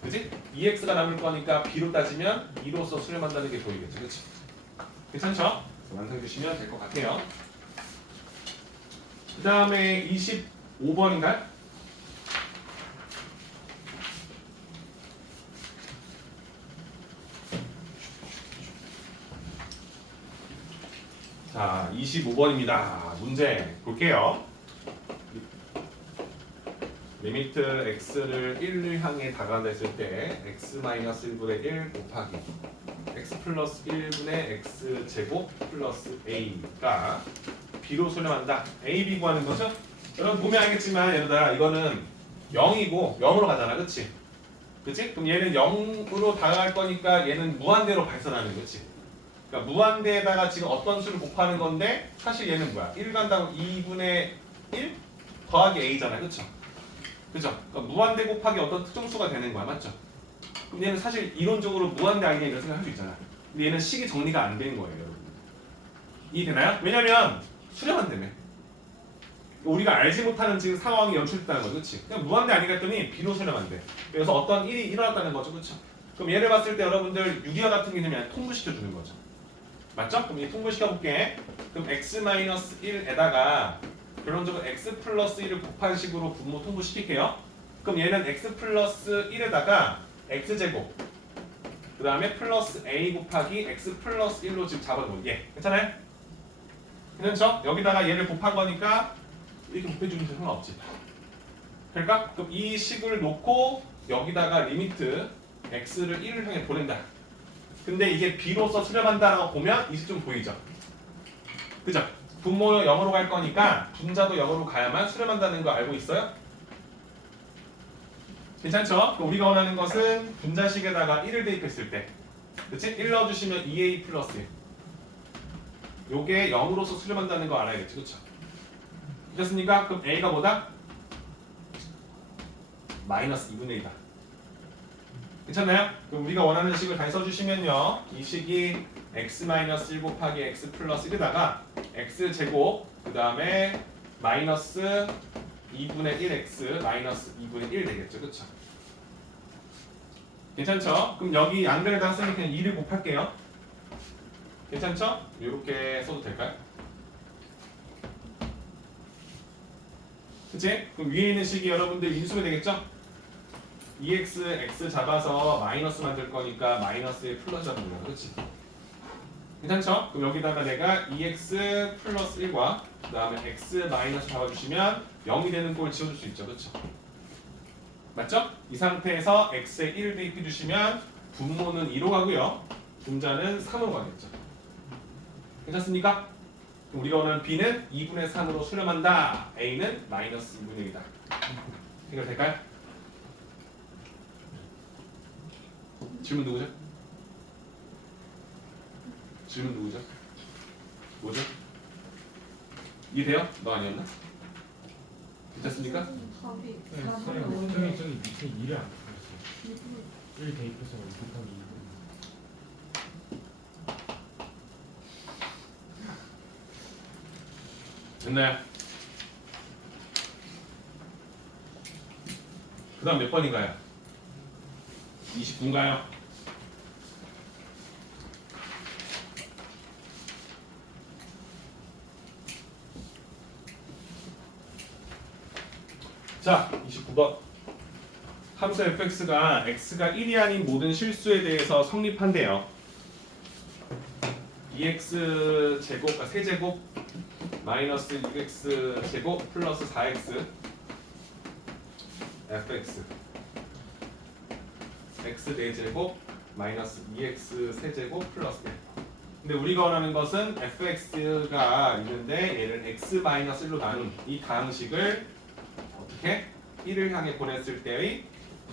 그치? 2x가 남을 거니까 b로 따지면 2로서 수렴한다는 게 보이겠죠, 그치? 괜찮죠? 그래서 완성해 주시면 될 것 같아요. 그 다음에 25번인가요? 자, 25번입니다. 문제 볼게요. 리미트 x를 1을 향해 다가간다 했을 때 x-1분의 1 곱하기 x 플러스 1분의 x 제곱 플러스 a가 b로 수렴한다. a, b 구하는 거죠? 여러분 보면 알겠지만 얘들아 이거는 0이고 0으로 가잖아. 그치? 그치? 그럼 얘는 0으로 다가갈 거니까 얘는 무한대로 발산하는 거지. 그러니까 무한대에다가 지금 어떤 수를 곱하는 건데 사실 얘는 뭐야? 1 간다고 2분의 1 더하기 a잖아. 그쵸? 그죠? 그러니까 무한대 곱하기 어떤 특정 수가 되는 거야. 맞죠? 그럼 얘는 사실 이론적으로 무한대 아니냐 이런 생각할 수 있잖아. 근데 얘는 식이 정리가 안 된 거예요. 여러분. 이해되나요? 왜냐면 수렴한다며. 우리가 알지 못하는 지금 상황이 연출됐다는 거죠. 그치? 그냥 무한대 아니가 했더니 b로 수렴한대. 그래서 어떤 일이 일어났다는 거죠. 그쵸? 그럼 얘를 봤을 때 여러분들 유리화 같은 개념이 통분시켜 주는 거죠. 맞죠? 그럼 이 통분시켜 볼게. 그럼 x-1에다가 결론적으로 x 플러스 1을 곱한 식으로 분모 통분시킬게요. 그럼 얘는 x 플러스 1에다가 x제곱 그 다음에 플러스 a 곱하기 x 플러스 1로 지금 잡아놓은 예. 괜찮아요? 괜찮죠? 여기다가 얘를 곱한 거니까 이렇게 곱해주면 상관없지. 그러니까 그럼 이 식을 놓고 여기다가 리미트 x를 1을 향해 보낸다. 근데 이게 b로서 수렴한다라고 보면 이 식 좀 보이죠? 그죠? 분모 0으로 갈 거니까 분자도 0으로 가야만 수렴한다는 거 알고 있어요? 괜찮죠? 그럼 우리가 원하는 것은 분자식에다가 1을 대입했을 때 그치? 1 넣어주시면 2a 플러스 1 요게 0으로서 수렴한다는 거 알아야겠지. 그쵸? 괜찮습니까? 그럼 a가 뭐다? 마이너스 2분의 1이다. 괜찮나요? 그럼 우리가 원하는 식을 다시 써주시면요. 이 식이 x-1 곱하기 x 플러스 1에다가 x제곱 그 다음에 마이너스 2분의 1x 마이너스 2분의 1 되겠죠. 그쵸? 괜찮죠? 그럼 여기 양변에다가 쓰면 그냥 2를 곱할게요. 괜찮죠? 이렇게 써도 될까요? 그치? 그럼 위에 있는 식이 여러분들 인수가 되겠죠? 2x, x 잡아서 마이너스 만들 거니까 마이너스에 플러스 잡는 거야. 그렇지? 괜찮죠? 그럼 여기다가 내가 2x 플러스 1과 그 다음에 x 마이너스 잡아주시면 0이 되는 꼴 지워줄 수 있죠. 그렇죠? 맞죠? 이 상태에서 x에 1을 대입해 주시면 분모는 2로 가고요. 분자는 3으로 가겠죠. 괜찮습니까? 그럼 우리가 원하는 b는 2분의 3으로 수렴한다. a는 마이너스 2분의 1이다. 해결될까요? 질문 누구죠? 질문 누구죠? 뭐죠? 이해돼요? 너 아니었나? 괜찮습니까? 답이 네, 4분의 선생님 5인데 저기 밑에 2를 안 곱했어요. 1 대입해서 곱하기 2. 됐나요? 그 다음 몇 번인가요? 29인가요? 자, 29번. 함수 fx가 x가 1이 아닌 모든 실수에 대해서 성립한대요. 2x 제곱, 세제곱 마이너스 6x 제곱 플러스 4x fx x 4제곱 마이너스 2x 세제곱 플러스 1. 근데 우리가 원하는 것은 fx가 있는데 얘를 x-1로 나눈 이 다항식을 어떻게 1을 향해 보냈을 때의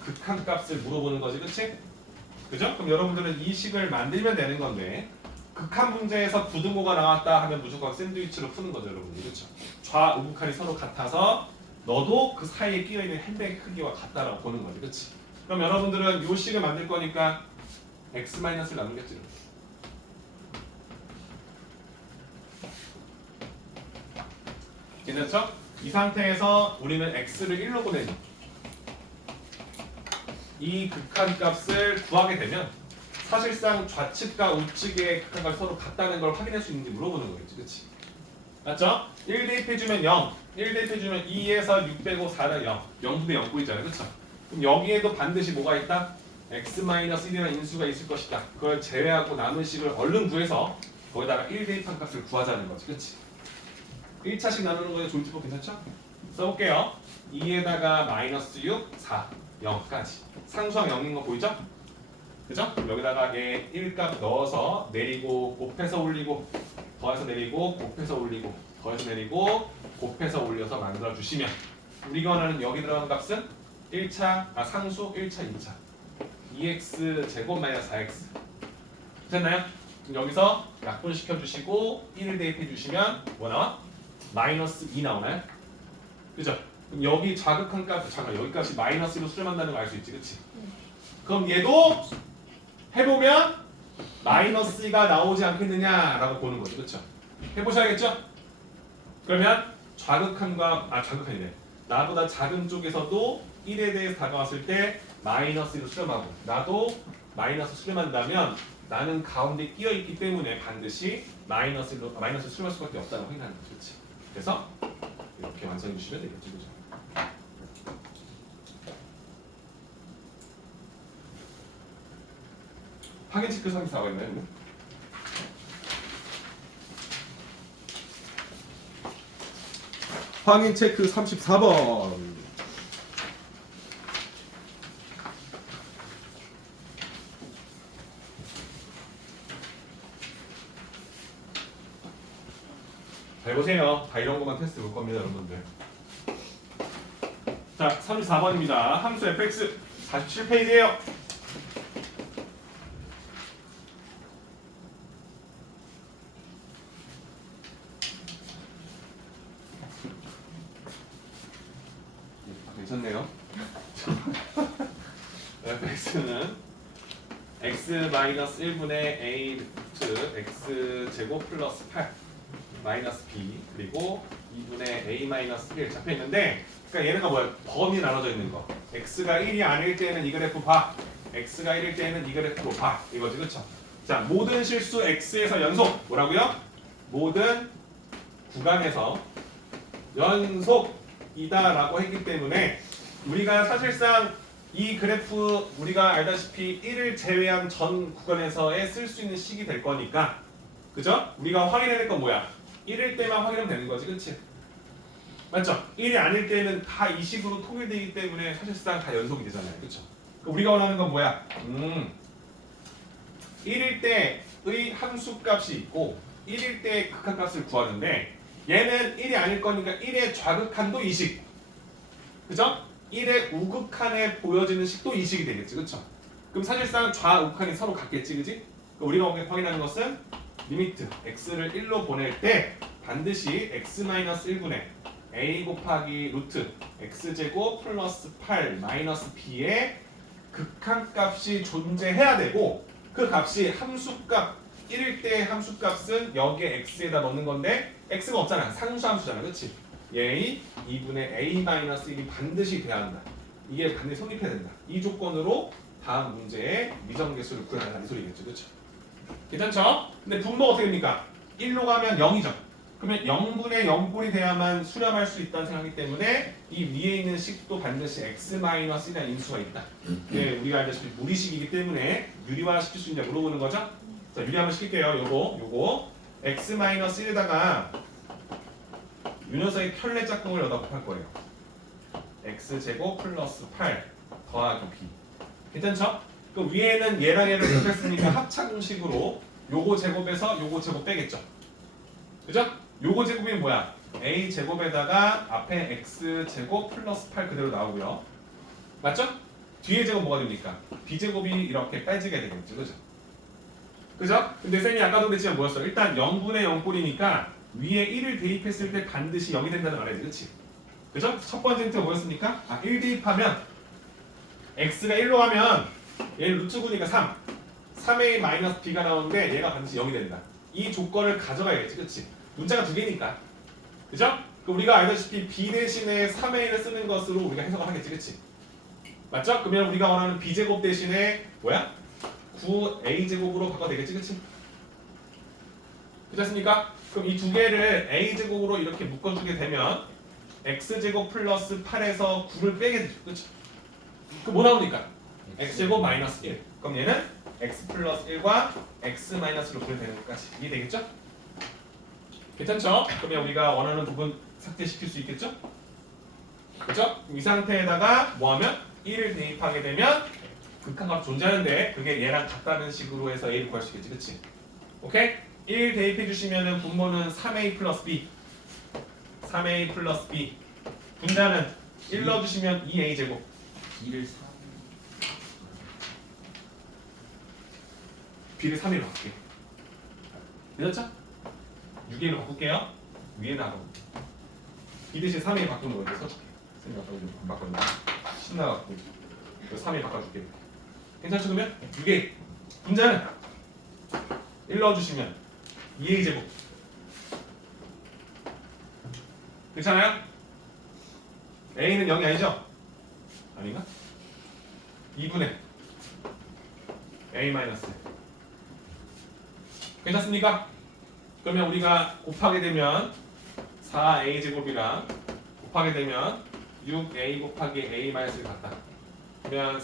극한값을 물어보는 거지, 그치? 그죠? 그럼 여러분들은 이 식을 만들면 되는 건데 극한 문제에서 부등호가 나왔다 하면 무조건 샌드위치로 푸는 거죠, 여러분들. 그렇죠? 좌우극한이 서로 같아서 너도 그 사이에 끼어 있는 햄버거 크기와 같다라고 보는 거지, 그렇지? 그럼 여러분들은 이 식을 만들 거니까 x-를 나누겠지. 괜찮죠? 이 상태에서 우리는 x를 1로 보내는 이 극한값을 구하게 되면 사실상 좌측과 우측의 극한값이 서로 같다는 걸 확인할 수 있는지 물어보는 거겠지, 그렇지? 맞죠? 1 대입해주면 0, 1 대입해주면 2에서 6 빼고 4는 0, 0분의 0 보이잖아요, 그렇죠? 그럼 여기에도 반드시 뭐가 있다? x-1이라는 인수가 있을 것이다. 그걸 제외하고 남은 식을 얼른 구해서 거기다가 1 대입한 값을 구하자는 거지, 그렇지? 1차식 나누는 거에 조이티법 괜찮죠? 써볼게요. 2에다가 마이너스 6, 4, 0까지. 상수항 0인 거 보이죠? 그죠? 그럼 여기다가 얘 1값 넣어서 내리고 곱해서 올리고 더해서 내리고 곱해서 올리고 더해서 내리고 곱해서 올려서 만들어 주시면 우리가 원하는 여기 들어간 값은 1차, 상수 1차, 2차 2x 제곱 마이너스 4x 됐나요? 그럼 여기서 약분시켜 주시고 1을 대입해 주시면 뭐 나와? 마이너스 2 나오나요? 그죠? 그럼 여기 자극한 값, 잠깐 여기 값이 마이너스로 수렴한다는 거 알 수 있지, 그치? 그럼 얘도 해보면 마이너스가 나오지 않겠느냐라고 보는 거죠, 그렇죠? 해보셔야겠죠? 그러면 자극한이래. 나보다 작은 쪽에서도 1에 대해서 다가왔을 때 마이너스로 수렴하고 나도 마이너스 수렴한다면 나는 가운데 끼어 있기 때문에 반드시 마이너스 수렴할 수밖에 없다고 확인하는 거죠, 그렇지? 그래서 이렇게 완성해 주시면 되겠죠, 그죠? 확인 체크 34가 있나요? 확인 체크 34번. 잘 보세요. 다 이런 것만 테스트 볼 겁니다, 여러분들. 자, 34번입니다. 함수 fx 47페이지예요. 괜찮네요. fx는 x-1분의 a 루트 x 제곱 플러스 8 마이너스 b 그리고 2분의 a-1 잡혀 있는데, 그러니까 얘네가 뭐야? 범위 나눠져 있는 거. x가 1이 아닐 때는 이 그래프 봐. x가 1일 때는 이 그래프로 봐. 이거지, 그렇죠? 자, 모든 실수 x에서 연속 뭐라고요? 모든 구간에서 연속이다라고 했기 때문에 우리가 사실상 이 그래프 우리가 알다시피 1을 제외한 전 구간에서의 쓸 수 있는 식이 될 거니까, 그죠? 우리가 확인해야 될 건 뭐야? 1일 때만 확인하면 되는 거지, 그치? 맞죠? 1이 아닐 때는 다 이 식으로 통일되기 때문에 사실상 다 연속이 되잖아요, 그쵸? 우리가 원하는 건 뭐야? 1일 때의 함수값이 있고 1일 때의 극한값을 구하는데 얘는 1이 아닐 거니까 1의 좌극한도 이식, 그죠? 1의 우극한에 보여지는 식도 이식이 되겠지, 그쵸? 그럼 사실상 좌우극한이 서로 같겠지, 그지? 우리가 확인하는 것은 리미트 x를 1로 보낼 때 반드시 x-1분의 a 곱하기 루트 x제곱 플러스 8 마이너스 b의 극한값이 존재해야 되고 그 값이 함수값 1일 때 함수값은 여기에 x에다 넣는 건데 x가 없잖아. 상수함수잖아. 그렇지? 얘의 2분의 a-1이 반드시 돼야 한다. 이게 반드시 성립해야 된다. 이 조건으로 다음 문제의 미정계수를 구해라 이 소리겠죠. 그렇죠? 괜찮죠? 근데 분모가 어떻게 됩니까? 1로 가면 0이죠. 그러면 0분의 0꼴이 돼야만 수렴할 수 있다는 생각이기 때문에 이 위에 있는 식도 반드시 x-1이라는 인수가 있다. 네, 우리가 알다시피 무리식이기 때문에 유리화 시킬 수 있냐 물어보는 거죠? 자, 유리 한번 시킬게요. 요거 x-1에다가 이 녀석의 편례 짝꿍을 여기다 곱할 거예요. x제곱 플러스 8 더하기 b. 괜찮죠? 그 위에는 얘랑 얘를 곱했으니까 합차공식으로 요거 제곱에서 요거 제곱 빼겠죠. 그죠? 요거 제곱이 뭐야? a 제곱에다가 앞에 x 제곱 플러스 8 그대로 나오고요. 맞죠? 뒤에 제곱 뭐가 됩니까? b 제곱이 이렇게 빼지게 되겠죠. 그죠? 그죠? 근데 쌤이 아까도 그랬지만 뭐였어? 일단 0분의 0꼴이니까 위에 1을 대입했을 때 반드시 0이 된다는 걸 알아야지. 그치? 그죠? 첫 번째 힌트가 뭐였습니까? 1 대입하면 x가 1로 가면 얘는 루트 9니까 3 3a 마이너스 b가 나오는데 얘가 반드시 0이 된다. 이 조건을 가져가야겠지. 그치? 문자가 두 개니까. 그죠? 그럼 우리가 알다시피 b 대신에 3a를 쓰는 것으로 우리가 해석을 하겠지. 그치? 맞죠? 그러면 우리가 원하는 b제곱 대신에 뭐야? 9a제곱으로 바꿔도 되겠지. 그치? 그렇습니까? 그럼 이 두 개를 a제곱으로 이렇게 묶어주게 되면 x제곱 플러스 8에서 9를 빼게 되죠. 그치? 그럼 뭐 나옵니까? x제곱 마이너스 1. 그럼 얘는 x 플러스 1과 x 마이너스로 구해되는 것까지 이해되겠죠? 괜찮죠? 그러면 우리가 원하는 부분 삭제시킬 수 있겠죠? 그렇죠? 이 상태에다가 뭐하면 1을 대입하게 되면 극한값 존재하는데 그게 얘랑 같다는 식으로 해서 a를 구할 수 있겠지. 그치? 오케이? 1 대입해 주시면은 분모는 3a 플러스 b 3a 플러스 b 분자는 1 넣어주시면 2a 제곱 b를 3 b를 3으로 바꿀게요. 되셨죠? 6a로 바꿀게요. 위에 나가 b 대신 3a 바꾸는 거예요. 써줄게. 쌤이 아까 안 바꿨는데 신나갖고 3a 바꿔줄게요. 괜찮죠? 그러면 6a 분자는 1 넣어주시면 2a 제곱 괜찮아요? a는 0이 아니죠? 아닌가? 2분의 a 마이너스 괜찮습니까? 그러면 우리가 곱하게 되면 4a 제곱이랑 곱하게 되면 6a 곱하기 a 마이너스를 같다. 그러면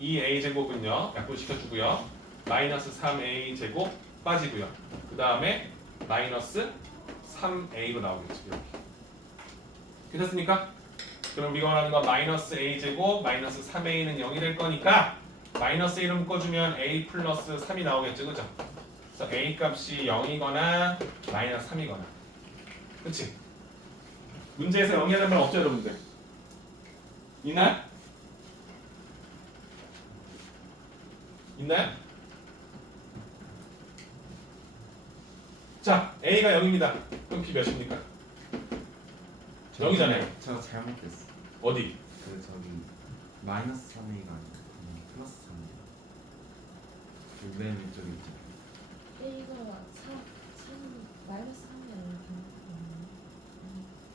2a 제곱은요 약분시켜주고요 마이너스 3a 제곱 빠지고요. 그 다음에 마이너스 3a로 나오겠죠. 이렇게. 괜찮습니까? 그럼 우리가 원하는 건 마이너스 a 제곱 마이너스 3a는 0이 될 거니까 마이너스 1을 묶어주면 a 플러스 3이 나오겠죠. 그죠? 그래서 a 값이 0이거나 마이너스 3이거나 그치? 문제에서 0이라는 말 없죠 여러분들? 있나요? 있나요? 자, a가 0입니다. 그럼 b 몇입니까? 0이잖아요. 제가 잘못됐어. 어디? 그 저기 마이너스 3a가 아니고 그냥 플러스 3이야. 맨 왼쪽에 있죠. A가 3 마이너스 3이 아니라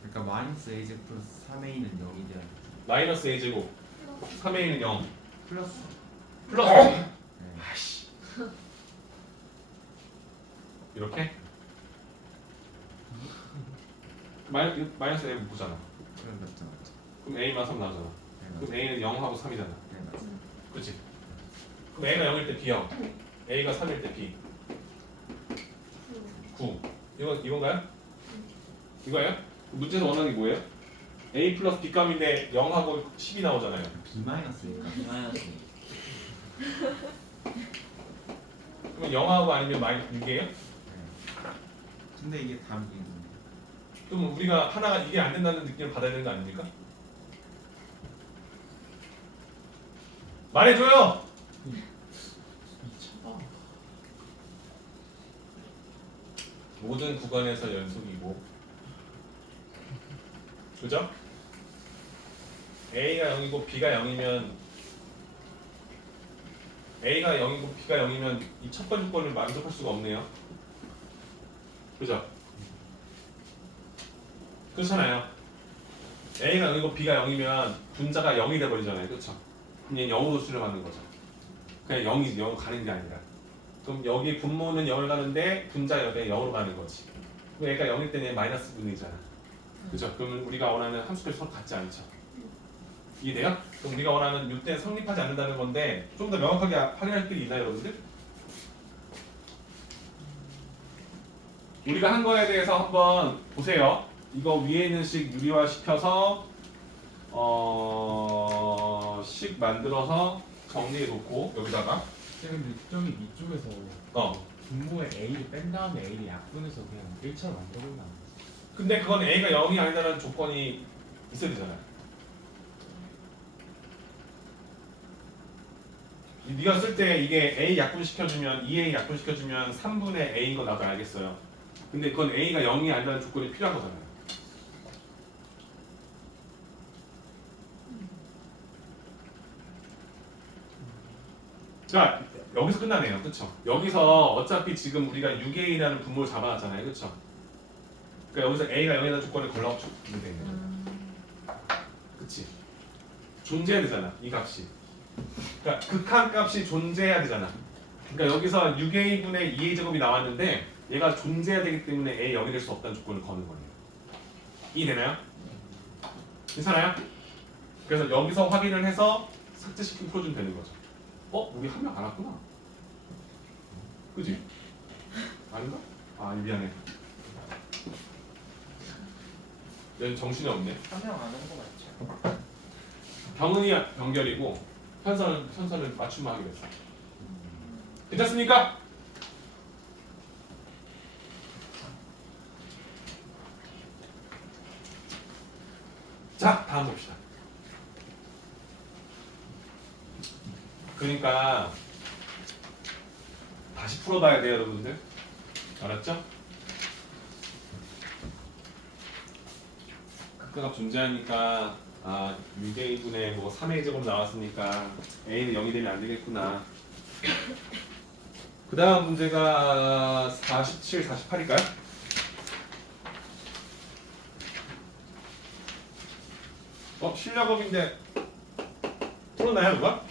그러니까 마이너스 a제곱 플러스 3a는 0이 돼야 돼. 마이너스 a 제곱 3a는 0 플러스. 플러스 네. 아씨 이렇게 마이너스 a 보잖아. 그럼 맞죠 맞죠. 그럼 a만 3 나오잖아. 네 그럼 맞죠. a는 0하고 3이잖아. 네 맞죠. 그렇지? 그럼 a가 0일 때 b 0, a가 3일 때 b 9. 이건가요? 이거예요? 문제에서 원하는 게 뭐예요? a 플러스 b 값인데 0하고 10이 나오잖아요. b 마이너스니까. B 마이너스. 그럼 0하고 아니면 마이너스 6이에요? 네. 근데 이게 답이 그럼 우리가 하나가 이게 안 된다는 느낌을 받아야 되는 거 아닙니까? 말해줘요! 미쳐봐. 모든 구간에서 연속이고 그죠? A가 0이고 B가 0이면 A가 0이고 B가 0이면 이 첫 번째 조건을 만족할 수가 없네요. 그죠? 그렇잖아요. A가 0이고 B가 0이면 분자가 0이 돼버리잖아요. 그렇죠? 그럼 얘는 0으로 수렴하는 거죠. 그냥 0이지 0 가는 게 아니라. 그럼 여기 분모는 0을 가는데 분자 여기에 0으로 가는 거지. 그럼 얘가 0일 때는 얘 마이너스 분이잖아. 그죠? 그러면 우리가 원하는 함수들이 서로 같지 않죠. 이해돼요? 그럼 우리가 원하는 이때는 성립하지 않는다는 건데 좀 더 명확하게 확인할 길이 있나요, 여러분들? 우리가 한 거에 대해서 한번 보세요. 이거 위에 있는 식 유리화 시켜서 식 만들어서 정리해 놓고 여기다가 근데 특정이 이쪽에서 분모에 A를 뺀 다음에 A를 약분해서 그냥 1처럼 만들어보면 안 돼. 근데 그건 A가 0이 아니다라는 조건이 있어야 되잖아요. 네가 쓸 때 이게 A 약분시켜주면 2A 약분시켜주면 3분의 A인 거 나도 알겠어요. 근데 그건 A가 0이 아니라는 조건이 필요한 거잖아요. 자, 여기서 끝나네요. 그쵸? 여기서 어차피 지금 우리가 6A라는 분모를 잡아놨잖아요. 그쵸? 그러니까 여기서 A가 0이라는 조건을 걸러주면 되는 거예요. 그치? 존재해야 되잖아. 이 값이. 그러니까 극한 값이 존재해야 되잖아. 그러니까 여기서 6A분의 2A 제곱이 나왔는데 얘가 존재해야 되기 때문에 A 0이 될 수 없다는 조건을 거는 거예요. 이해되나요? 괜찮아요? 그래서 여기서 확인을 해서 삭제시키고 풀어주면 되는 거죠. 우리 한 명 안 왔구나. 그지? 아닌가? 미안해. 얘는 정신이 없네. 한 명 안 온 거 맞죠? 병은이 병결이고 현서는 맞춤만 하기로 했어. 괜찮습니까? 자, 다음 봅시다. 그러니까 다시 풀어봐야 돼요, 여러분들. 알았죠? 극가가 존재하니까 6A분의 3A 제곱 나왔으니까 A는 0이 되면 안 되겠구나. 그 다음 문제가 47, 48일까요? 실력업인데 풀었나요, 누가?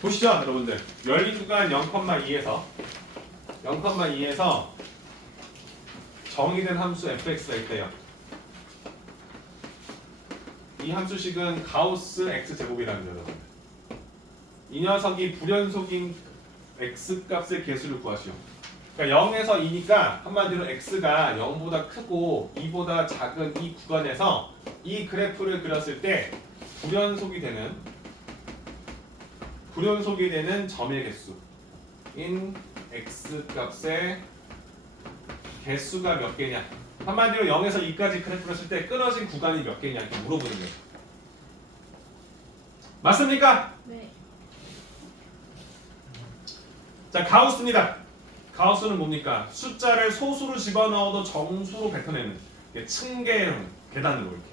보시죠, 여러분들. 열린 구간 0,2에서 정의된 함수 fx가 있대요. 이 함수식은 가우스 x제곱이라는 거예요, 여러분. 이 녀석이 불연속인 x값의 개수를 구하시오. 그러니까 0에서 2니까 한마디로 x가 0보다 크고 2보다 작은 이 구간에서 이 그래프를 그렸을 때 불연속이 되는 점의 개수인 x값의 개수가 몇 개냐. 한마디로 0에서 2까지 그래프를 쓸 때 끊어진 구간이 몇 개냐 이렇게 물어보는 거예요. 맞습니까? 네. 자, 가우스입니다. 가우스는 뭡니까? 숫자를 소수로 집어넣어도 정수로 뱉어내는 층계형 계단으로 이렇게.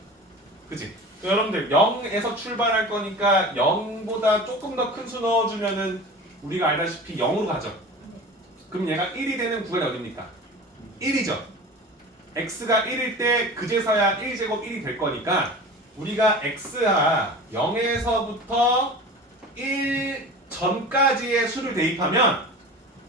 그치? 여러분들 0에서 출발할 거니까 0보다 조금 더 큰 수 넣어주면은 우리가 알다시피 0으로 가죠. 그럼 얘가 1이 되는 구간이 어딥니까? 1이죠. x가 1일 때 그제서야 1제곱 1이 될 거니까 우리가 x하 0에서부터 1 전까지의 수를 대입하면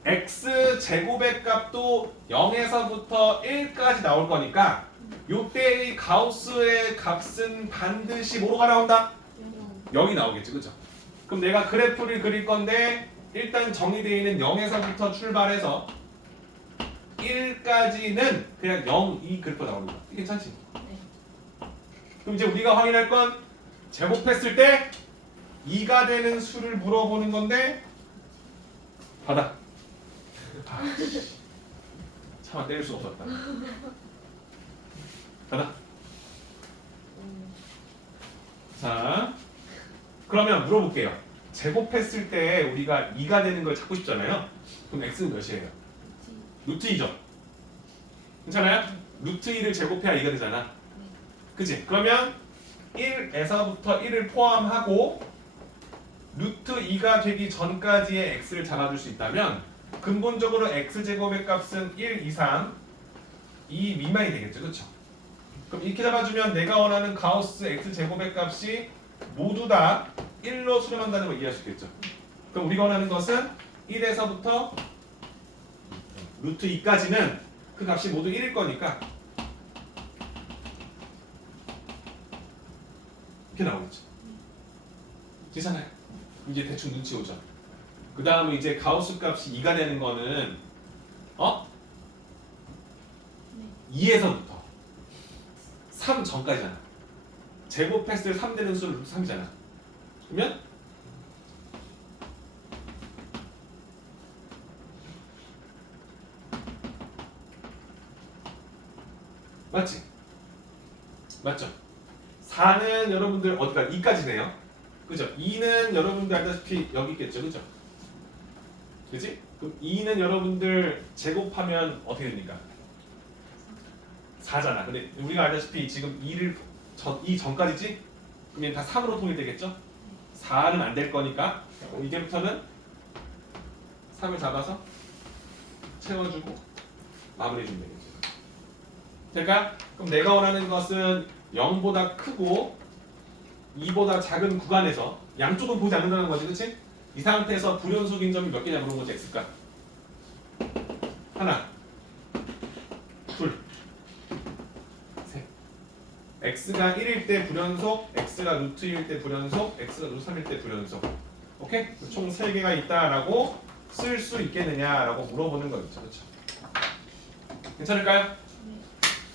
x 제곱의 값도 0에서부터 1까지 나올 거니까 요때의 가우스의 값은 반드시 뭐로가 나온다? 0이 나오겠지, 그죠? 그럼 내가 그래프를 그릴 건데 일단 정의되어 있는 0에서부터 출발해서 1까지는 그냥 0, 2 그래프가 나오는 거야. 괜찮지? 네. 그럼 이제 우리가 확인할 건 제곱했을 때 2가 되는 수를 물어보는 건데 받아. 차마 때릴 수 없었다. 받아. 자, 그러면 물어볼게요. 제곱했을 때 우리가 2가 되는 걸 찾고 싶잖아요. 그럼 x는 몇이에요? 루트 2죠. 괜찮아요? 루트 2를 제곱해야 2가 되잖아. 그치? 그러면 1에서부터 1을 포함하고 루트 2가 되기 전까지의 x를 잡아줄 수 있다면 근본적으로 x제곱의 값은 1 이상 2 미만이 되겠죠. 그쵸? 그럼 이렇게 잡아주면 내가 원하는 가우스 x제곱의 값이 모두 다 1로 수렴한다는 걸 이해할 수 있겠죠. 그럼 우리가 원하는 것은 1에서부터 루트 2까지는 그 값이 모두 1일 거니까 이렇게 나오겠죠. 괜찮아요? 이제 대충 눈치 오죠. 그 다음에 이제 가우스 값이 2가 되는 거는 2에서부터 3 전까지잖아. 제곱했을 때 3되는 수를 루트 3이잖아. 그러면 맞지? 맞죠? 4는 여러분들 어디가 2까지네요. 그죠? 2는 여러분들 알다시피 여기 있겠죠. 그죠? 그지? 그럼 2는 여러분들 제곱하면 어떻게 됩니까? 4잖아. 근데 우리가 알다시피 지금 2 전까지지? 그럼 얘는 다 3으로 통일되겠죠? 4는 안 될 거니까 이제부터는 3을 잡아서 채워주고 마무리해주면 되겠죠. 그러니까 그럼 내가 원하는 것은 0보다 크고 2보다 작은 구간에서 양쪽은 보지 않는다는 거지, 그치? 이 상태에서 불연속인 점이 몇 개냐 물어본 거지, x가. 하나, 둘, 셋. x가 1일 때 불연속, x가 루트 1일 때 불연속, x가 루트 3일 때 불연속. 오케이? 총 3개가 있다라고 쓸 수 있겠느냐라고 물어보는 거겠죠, 그렇죠? 괜찮을까요?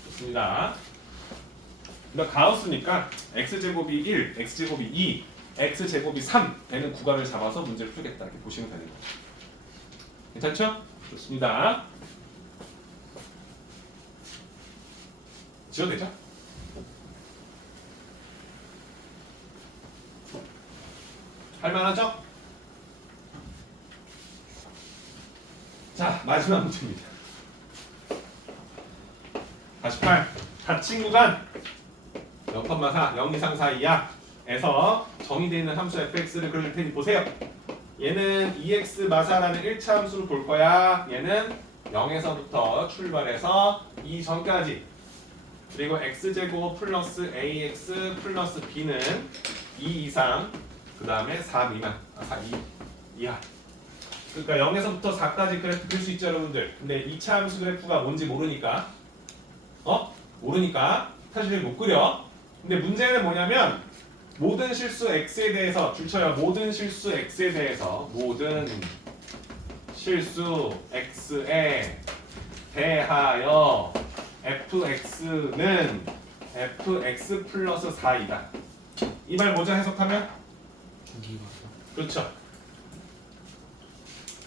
좋습니다. 그러니까 가우스니까 x제곱이 1, x제곱이 2, x제곱이 3 되는 구간을 잡아서 문제를 풀겠다 이렇게 보시면 되는 거죠. 괜찮죠? 좋습니다. 지워도 되죠? 할만하죠? 자, 마지막 문제입니다. 48. 닫힌 구간 0,4, 0 이상 사이야 에서 정의되어 있는 함수 fx를 그릴 테니 보세요. 얘는 ex 마사라는 1차 함수를 볼 거야. 얘는 0에서부터 출발해서 2 전까지. 그리고 x제곱 플러스 ax 플러스 b는 2 이상, 그 다음에 4 미만, 4 이하. 그러니까 0에서부터 4까지 그래프 그릴 수 있죠, 여러분들. 근데 2차 함수 그래프가 뭔지 모르니까 모르니까 사실 못 그려. 근데 문제는 뭐냐면 모든 실수 x에 대해서 줄쳐요. 모든 실수 x에 대해서 모든 실수 x에 대하여 fx는 fx 플러스 4이다. 이 말 뭐죠? 해석하면? 그렇죠.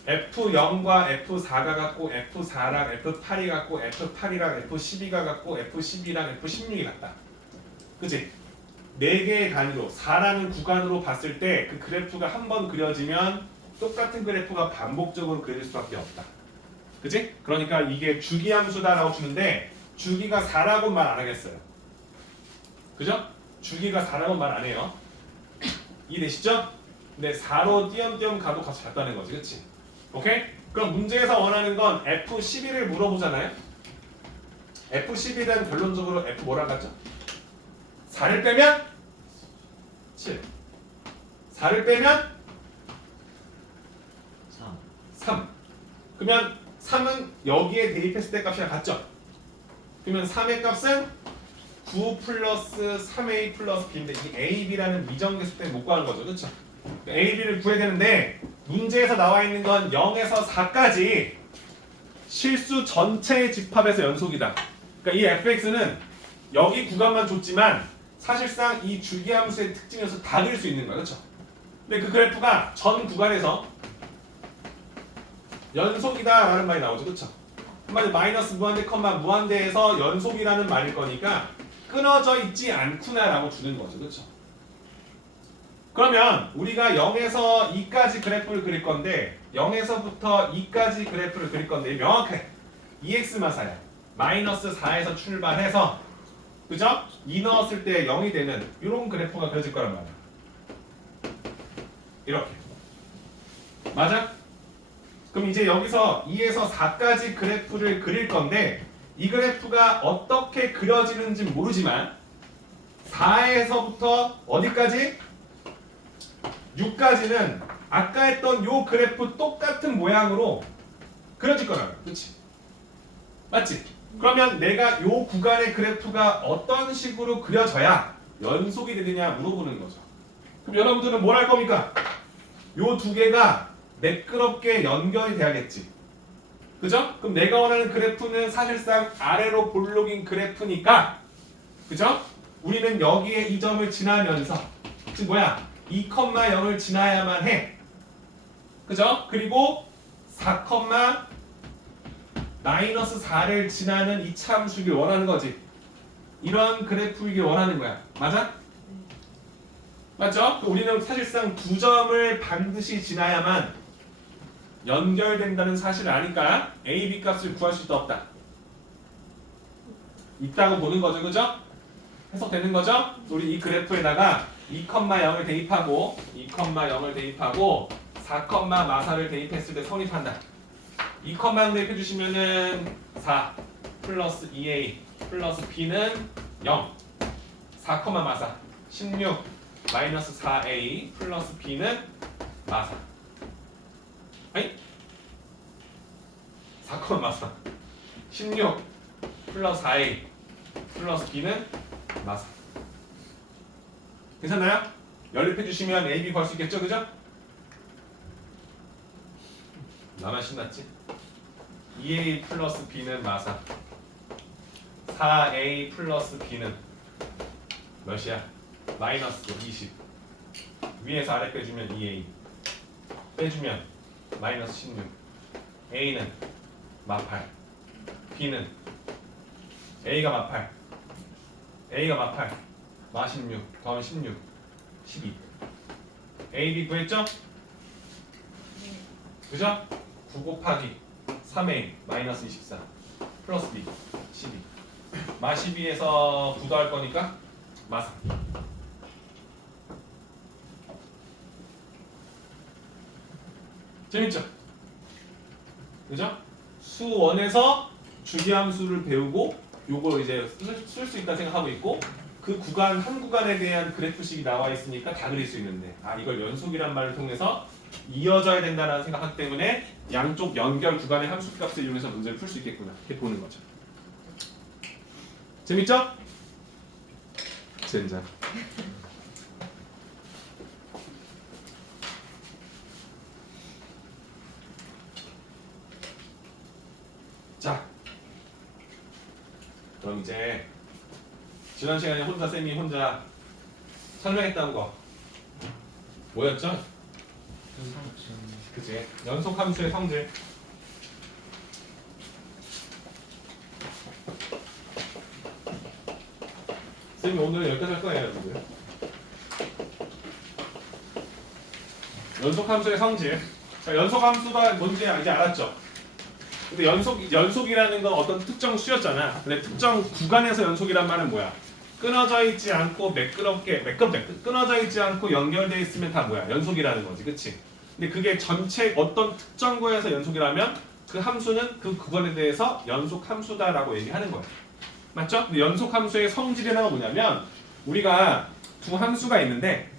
F0과 F4가 같고 F4랑 F8이 같고 F8이랑 F12가 같고 F12랑 F16이 같다. 그치? 4개의 단위로 4라는 구간으로 봤을 때 그 그래프가 한 번 그려지면 똑같은 그래프가 반복적으로 그려질 수밖에 없다. 그치? 그러니까 이게 주기함수다라고 주는데 주기가 4라고 말 안 하겠어요. 그죠? 주기가 4라고 말 안 해요. 이해되시죠? 근데 4로 띄엄띄엄 가도 같이 같다는 거지. 그치? 오케이? 그럼 문제에서 원하는 건 F11을 물어보잖아요. F11은 결론적으로 F 뭐라 같죠? 4를 빼면 7. 4를 빼면 3. 3. 그러면 3은 여기에 대입했을 때 값이랑 같죠? 그러면 3의 값은 9 플러스 3a 플러스 b인데 이 a, b라는 미정계수 때문에 못 구하는 거죠. 그렇죠? a, b를 구해야 되는데 문제에서 나와 있는 건 0에서 4까지 실수 전체의 집합에서 연속이다. 그러니까 이 fx는 여기 구간만 줬지만 사실상 이 주기함수의 특징에서 다 그릴 수 있는 거야. 그렇죠? 근데 그 그래프가 전 구간에서 연속이다라는 말이 나오죠. 그렇죠? 한마디로 마이너스 무한대 컴마 무한대에서 연속이라는 말일 거니까 끊어져 있지 않구나라고 주는 거죠. 그렇죠? 그러면 우리가 0에서 2까지 그래프를 그릴 건데 0에서부터 2까지 그래프를 그릴 건데 명확해. EX 마사야. 마이너스 4에서 출발해서 그죠? 2 넣었을 때 0이 되는 이런 그래프가 그려질 거란 말이야. 이렇게. 맞아? 그럼 이제 여기서 2에서 4까지 그래프를 그릴 건데 이 그래프가 어떻게 그려지는지 모르지만 4에서부터 어디까지? 6까지는 아까 했던 요 그래프 똑같은 모양으로 그려질 거라고. 그치? 맞지? 그러면 내가 요 구간의 그래프가 어떤 식으로 그려져야 연속이 되느냐 물어보는 거죠. 그럼 여러분들은 뭘 할 겁니까? 요 두 개가 매끄럽게 연결이 돼야겠지. 그죠? 그럼 내가 원하는 그래프는 사실상 아래로 볼록인 그래프니까 그죠? 우리는 여기에 이 점을 지나면서 즉 뭐야 2,0을 지나야만 해. 그죠? 그리고 4,-4를 지나는 이 참수길 원하는 거지. 이런 그래프이길 원하는 거야. 맞아? 맞죠? 우리는 사실상 두 점을 반드시 지나야만 연결된다는 사실을 아니까 a, b 값을 구할 수 있다 없다? 있다고 보는 거죠. 그죠? 해석되는 거죠? 우리 이 그래프에다가 2,0을 대입하고 2,0을 대입하고 4,마사를 대입했을 때 성립한다. 2,0 대입해 주시면은 4 플러스 2a 플러스 b는 0 4,마사 16 마이너스 4a 플러스 b는 마사. 아니 4,마사 16 플러스 4a 플러스 b는 마사. 괜찮나요? 연립해 주시면 a, b 구할 수 있겠죠? 그죠? 나만 신났지? 2a 플러스 b는 마사 4a 플러스 b는 몇이야? 마이너스 20 위에서 아래 빼주면 2a 빼주면 마이너스 16 a는 마8 b는 a가 마8 a가 마8 마16 더하면 16 12 a, b 구했죠? 그죠? 9 곱하기 3a 마이너스 24 플러스 b 12 마 12에서 9 더할 거니까 마사. 재밌죠? 그죠? 수원에서 주기함수를 배우고 요걸 이제 쓸 수 있다 생각하고 있고 그 구간 한 구간에 대한 그래프식이 나와 있으니까 다 그릴 수 있는데 아 이걸 연속이란 말을 통해서 이어져야 된다는 생각하기 때문에 양쪽 연결 구간의 함수값을 이용해서 문제를 풀 수 있겠구나 이렇게 보는 거죠. 재밌죠? 젠장. 자, 그럼 이제 지난 시간에 쌤이 혼자 설명했던 거 뭐였죠? 그치? 연속 함수의 성질. 쌤이 오늘 여기까지 할 거예요, 여러분들. 연속 함수의 성질. 자, 연속 함수가 뭔지 이제 알았죠? 근데 연속이라는 건 어떤 특정 수였잖아. 근데 특정 구간에서 연속이란 말은 뭐야? 끊어져 있지 않고 매끄럽게 끊어져 있지 않고 연결되어 있으면 다 뭐야? 연속이라는 거지, 그치? 근데 그게 전체 어떤 특정 구에서 연속이라면 그 함수는 그 구간에 대해서 연속 함수다라고 얘기하는 거야. 맞죠? 근데 연속 함수의 성질이라는 건 뭐냐면 우리가 두 함수가 있는데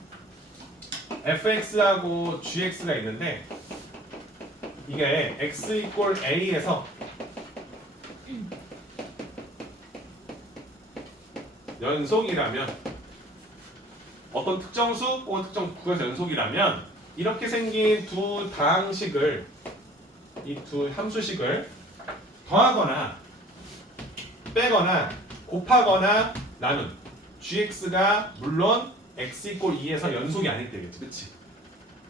fx하고 gx가 있는데 이게 x 이꼴 a에서 연속이라면 어떤 특정 수 혹은 특정 구에서 연속이라면 이렇게 생긴 두 다항식을 이 두 함수식을 더하거나 빼거나 곱하거나 나눈 gx가 물론 x 이꼴 2에서 연속이 아닐 때겠지, 그치?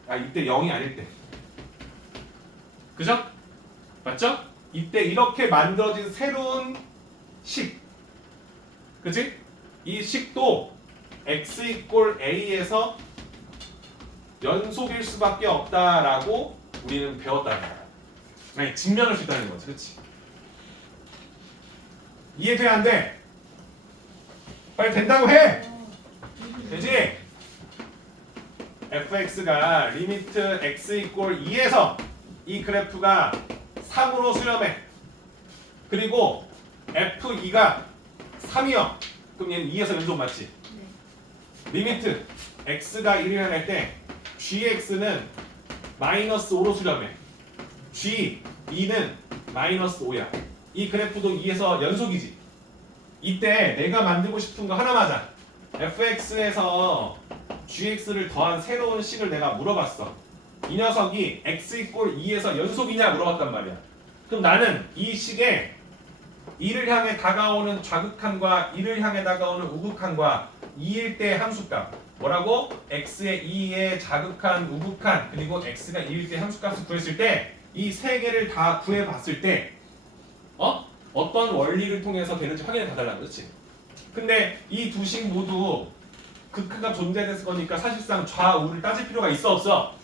아 이때 0이 아닐 때, 그죠? 맞죠? 이때 이렇게 만들어진 새로운 식, 그치? 이 식도 x 이꼴 a에서 연속일 수밖에 없다라고 우리는 배웠다는 거야. 아니 증명할 수 있다는 거지, 그치? 이해돼 안 돼? 빨리 된다고 해! 되지? fx가 리미트 x 이꼴 2에서 이 그래프가 3으로 수렴해. 그리고 f2가 3이요. 그럼 얘는 2에서 연속 맞지? 리미트 x가 1을 향할 때 gx는 마이너스 5로 수렴해. g2는 마이너스 5야. 이 그래프도 2에서 연속이지. 이때 내가 만들고 싶은 거 하나 맞아. fx에서 gx를 더한 새로운 식을 내가 물어봤어. 이 녀석이 x 이꼴 2에서 연속이냐 물어봤단 말이야. 그럼 나는 이 식에 이를 향해 다가오는 좌극한과 이를 향해 다가오는 우극한과 2일 때 함수값 뭐라고? x의 2의 자극한, 우극한 그리고 x가 2일 때 함수값을 구했을 때 이 세 개를 다 구해봤을 때 어떤 원리를 통해서 되는지 확인해 봐달라 그렇지? 근데 이 두 식 모두 극한값 존재했을 거니까 사실상 좌우를 따질 필요가 있어 없어?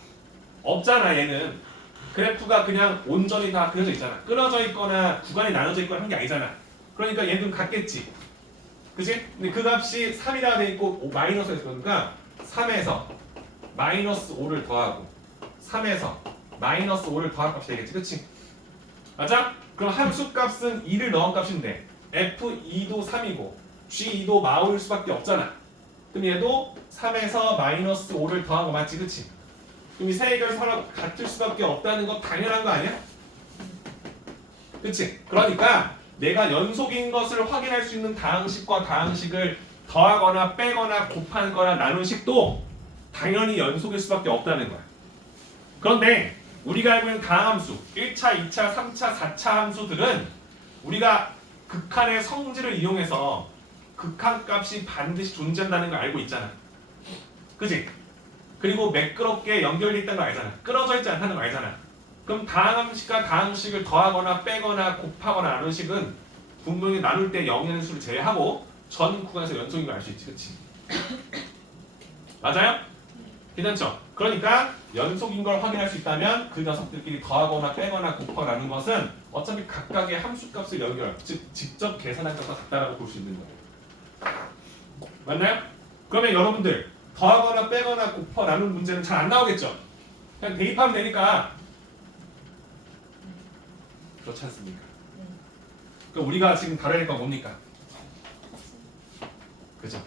없잖아 얘는. 그래프가 그냥 온전히 다 그려져 있잖아. 끊어져 있거나 구간이 나눠져 있거나 한 게 아니잖아. 그러니까 얘는 같겠지. 그치? 근데 그 값이 3이라 돼 있고 마이너스가 있으니까 3에서 마이너스 5를 더하고 3에서 마이너스 5를 더할 값이 되겠지. 그치? 맞아? 그럼 함수 값은 2를 넣은 값인데 F2도 3이고 G2도 마오일 수밖에 없잖아. 그럼 얘도 3에서 마이너스 5를 더한 거 맞지? 그치? 그럼 이 세 개가 서로 같을 수밖에 없다는 건 당연한 거 아니야? 그치? 그러니까 내가 연속인 것을 확인할 수 있는 다항식과 다항식을 더하거나 빼거나 곱하거나 나눈 식도 당연히 연속일 수밖에 없다는 거야. 그런데 우리가 알고 있는 다함수 1차, 2차, 3차, 4차 함수들은 우리가 극한의 성질을 이용해서 극한값이 반드시 존재한다는 걸 알고 있잖아. 그치? 그리고 매끄럽게 연결돼 있다는 걸 알잖아. 끊어져 있지 않다는 걸 알잖아. 그럼 다항식과 다항식을 더하거나 빼거나 곱하거나 나눈 식은 분명히 나눌 때 0이라는 수를 제외하고 전 구간에서 연속인 걸 알 수 있지. 그치? 맞아요? 괜찮죠? 그러니까 연속인 걸 확인할 수 있다면 그 녀석들끼리 더하거나 빼거나 곱하거나 나눈 것은 어차피 각각의 함수값을 연결, 즉 직접 계산한 것과 같다라고 볼 수 있는 거예요. 맞나요? 그러면 여러분들 더하거나 빼거나 곱하 나눈 문제는 잘 안 나오겠죠? 그냥 대입하면 되니까. 그렇지 않습니까? 그럼 우리가 지금 다뤄야 할 건 뭡니까? 그죠?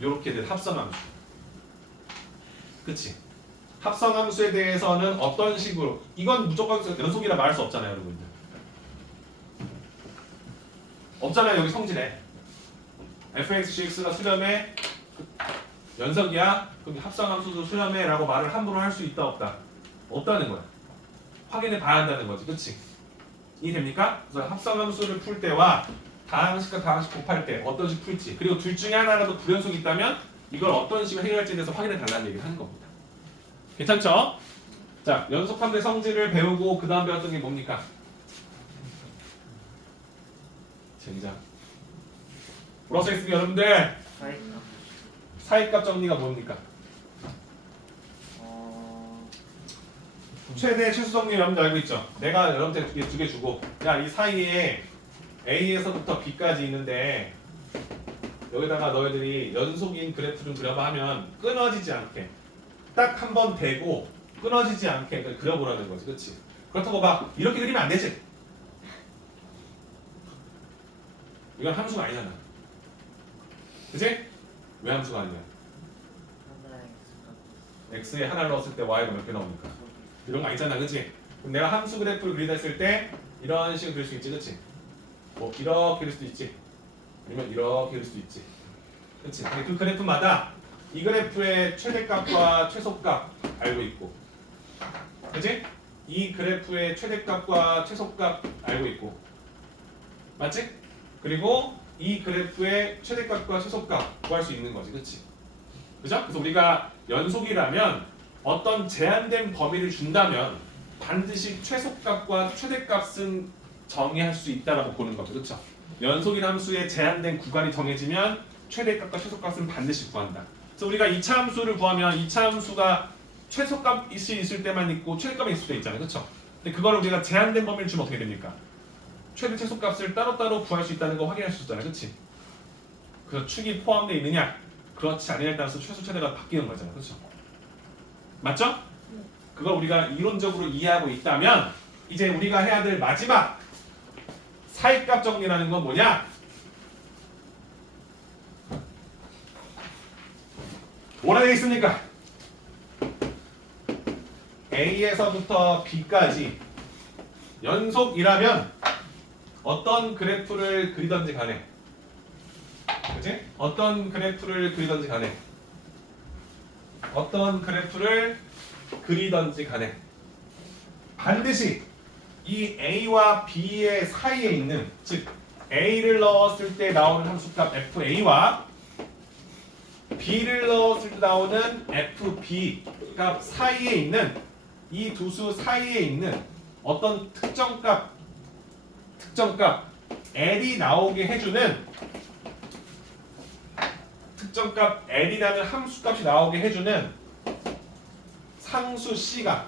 요렇게 된 합성함수. 그치? 합성함수에 대해서는 어떤 식으로 이건 무조건 연속이라 말할 수 없잖아요 여러분들. 없잖아요 여기 성질에 fx, gx가 수렴의 연속이야? 그럼 합성함수도 수렴해 라고 말을 함부로 할 수 있다 없다? 없다는 거야. 확인해 봐야 한다는 거지. 그치? 이해됩니까? 그래서 합성함수를 풀 때와 다항식과 다항식 곱할 때 어떤 식 풀지 그리고 둘 중에 하나라도 불연속이 있다면 이걸 어떤 식으로 해결할지에 대해서 확인해 달라는 얘기를 하는 겁니다. 괜찮죠? 자, 연속함수의 성질을 배우고 그 다음 배웠던 게 뭡니까? 젠장. 뭐라고 써있습니까 여러분들? 사이값. 사이값 정리가 뭡니까? 최대 최소 정리 여러분들 알고 있죠? 내가 여러분한테 두 개 주고 야 이 사이에 A에서부터 B까지 있는데 여기다가 너희들이 연속인 그래프 좀 그려봐 하면 끊어지지 않게 딱 한 번 대고 끊어지지 않게 그려보라는 거지. 그치? 그렇다고 막 이렇게 그리면 안 되지? 이건 함수가 아니잖아. 그치? 왜 함수가 아니야? x에 하나를 넣었을 때 y가 몇 개 나옵니까? 이런 거 아니잖아. 그치? 그럼 내가 함수 그래프를 그리다 했을 때 이런 식으로 그릴 수 있지. 그치? 뭐 이렇게 그릴 수도 있지. 아니면 이렇게 그릴 수도 있지. 그치? 그 그래프마다 이 그래프의 최대값과 최소값 알고 있고 그치? 이 그래프의 최대값과 최소값 알고 있고 맞지? 그리고 이 그래프의 최대값과 최소값 구할 수 있는 거지. 그치? 그죠? 그래서 우리가 연속이라면 어떤 제한된 범위를 준다면 반드시 최소값과 최대값은 정의할 수 있다라고 보는 거죠. 그렇죠? 연속인 함수의 제한된 구간이 정해지면 최대값과 최소값은 반드시 구한다. 그래서 우리가 2차 함수를 구하면 2차 함수가 최소값이 있을 때만 있고 최대값이 있을 때 있잖아요. 그렇죠? 근데 그걸 우리가 제한된 범위를 주면 어떻게 됩니까? 최대 최소값을 따로따로 구할 수 있다는 거 확인할 수 있잖아요. 그렇지? 그래서 축이 포함되어 있느냐? 그렇지 않느냐에 따라서 최소 최대가 바뀌는 거잖아요. 그렇죠? 맞죠? 그걸 우리가 이론적으로 이해하고 있다면 이제 우리가 해야 될 마지막 사이값 정리라는 건 뭐냐? 뭐라 되어 있습니까? A에서부터 B까지 연속이라면 어떤 그래프를 그리던지 간에 그치? 어떤 그래프를 그리던지 간에 반드시 이 A와 B의 사이에 있는, 즉 A를 넣었을 때 나오는 함수값 FA와 B를 넣었을 때 나오는 FB 값 사이에 있는 이 두 수 사이에 있는 어떤 특정값 L이 나오게 해주는 특정값 L이라는 함수값이 나오게 해주는 상수 C가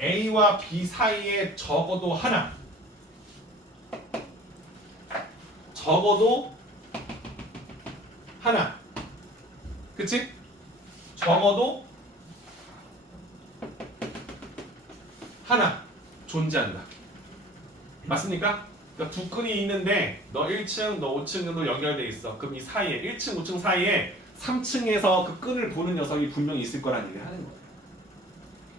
A와 B 사이에 적어도 하나 그치? 적어도 하나 존재한다. 맞습니까? 그러니까 두 끈이 있는데 너 1층, 너 5층으로 연결돼 있어. 그럼 이 사이에 1층, 5층 사이에 3층에서 그 끈을 보는 녀석이 분명히 있을 거라는 얘기를 하는 거예요.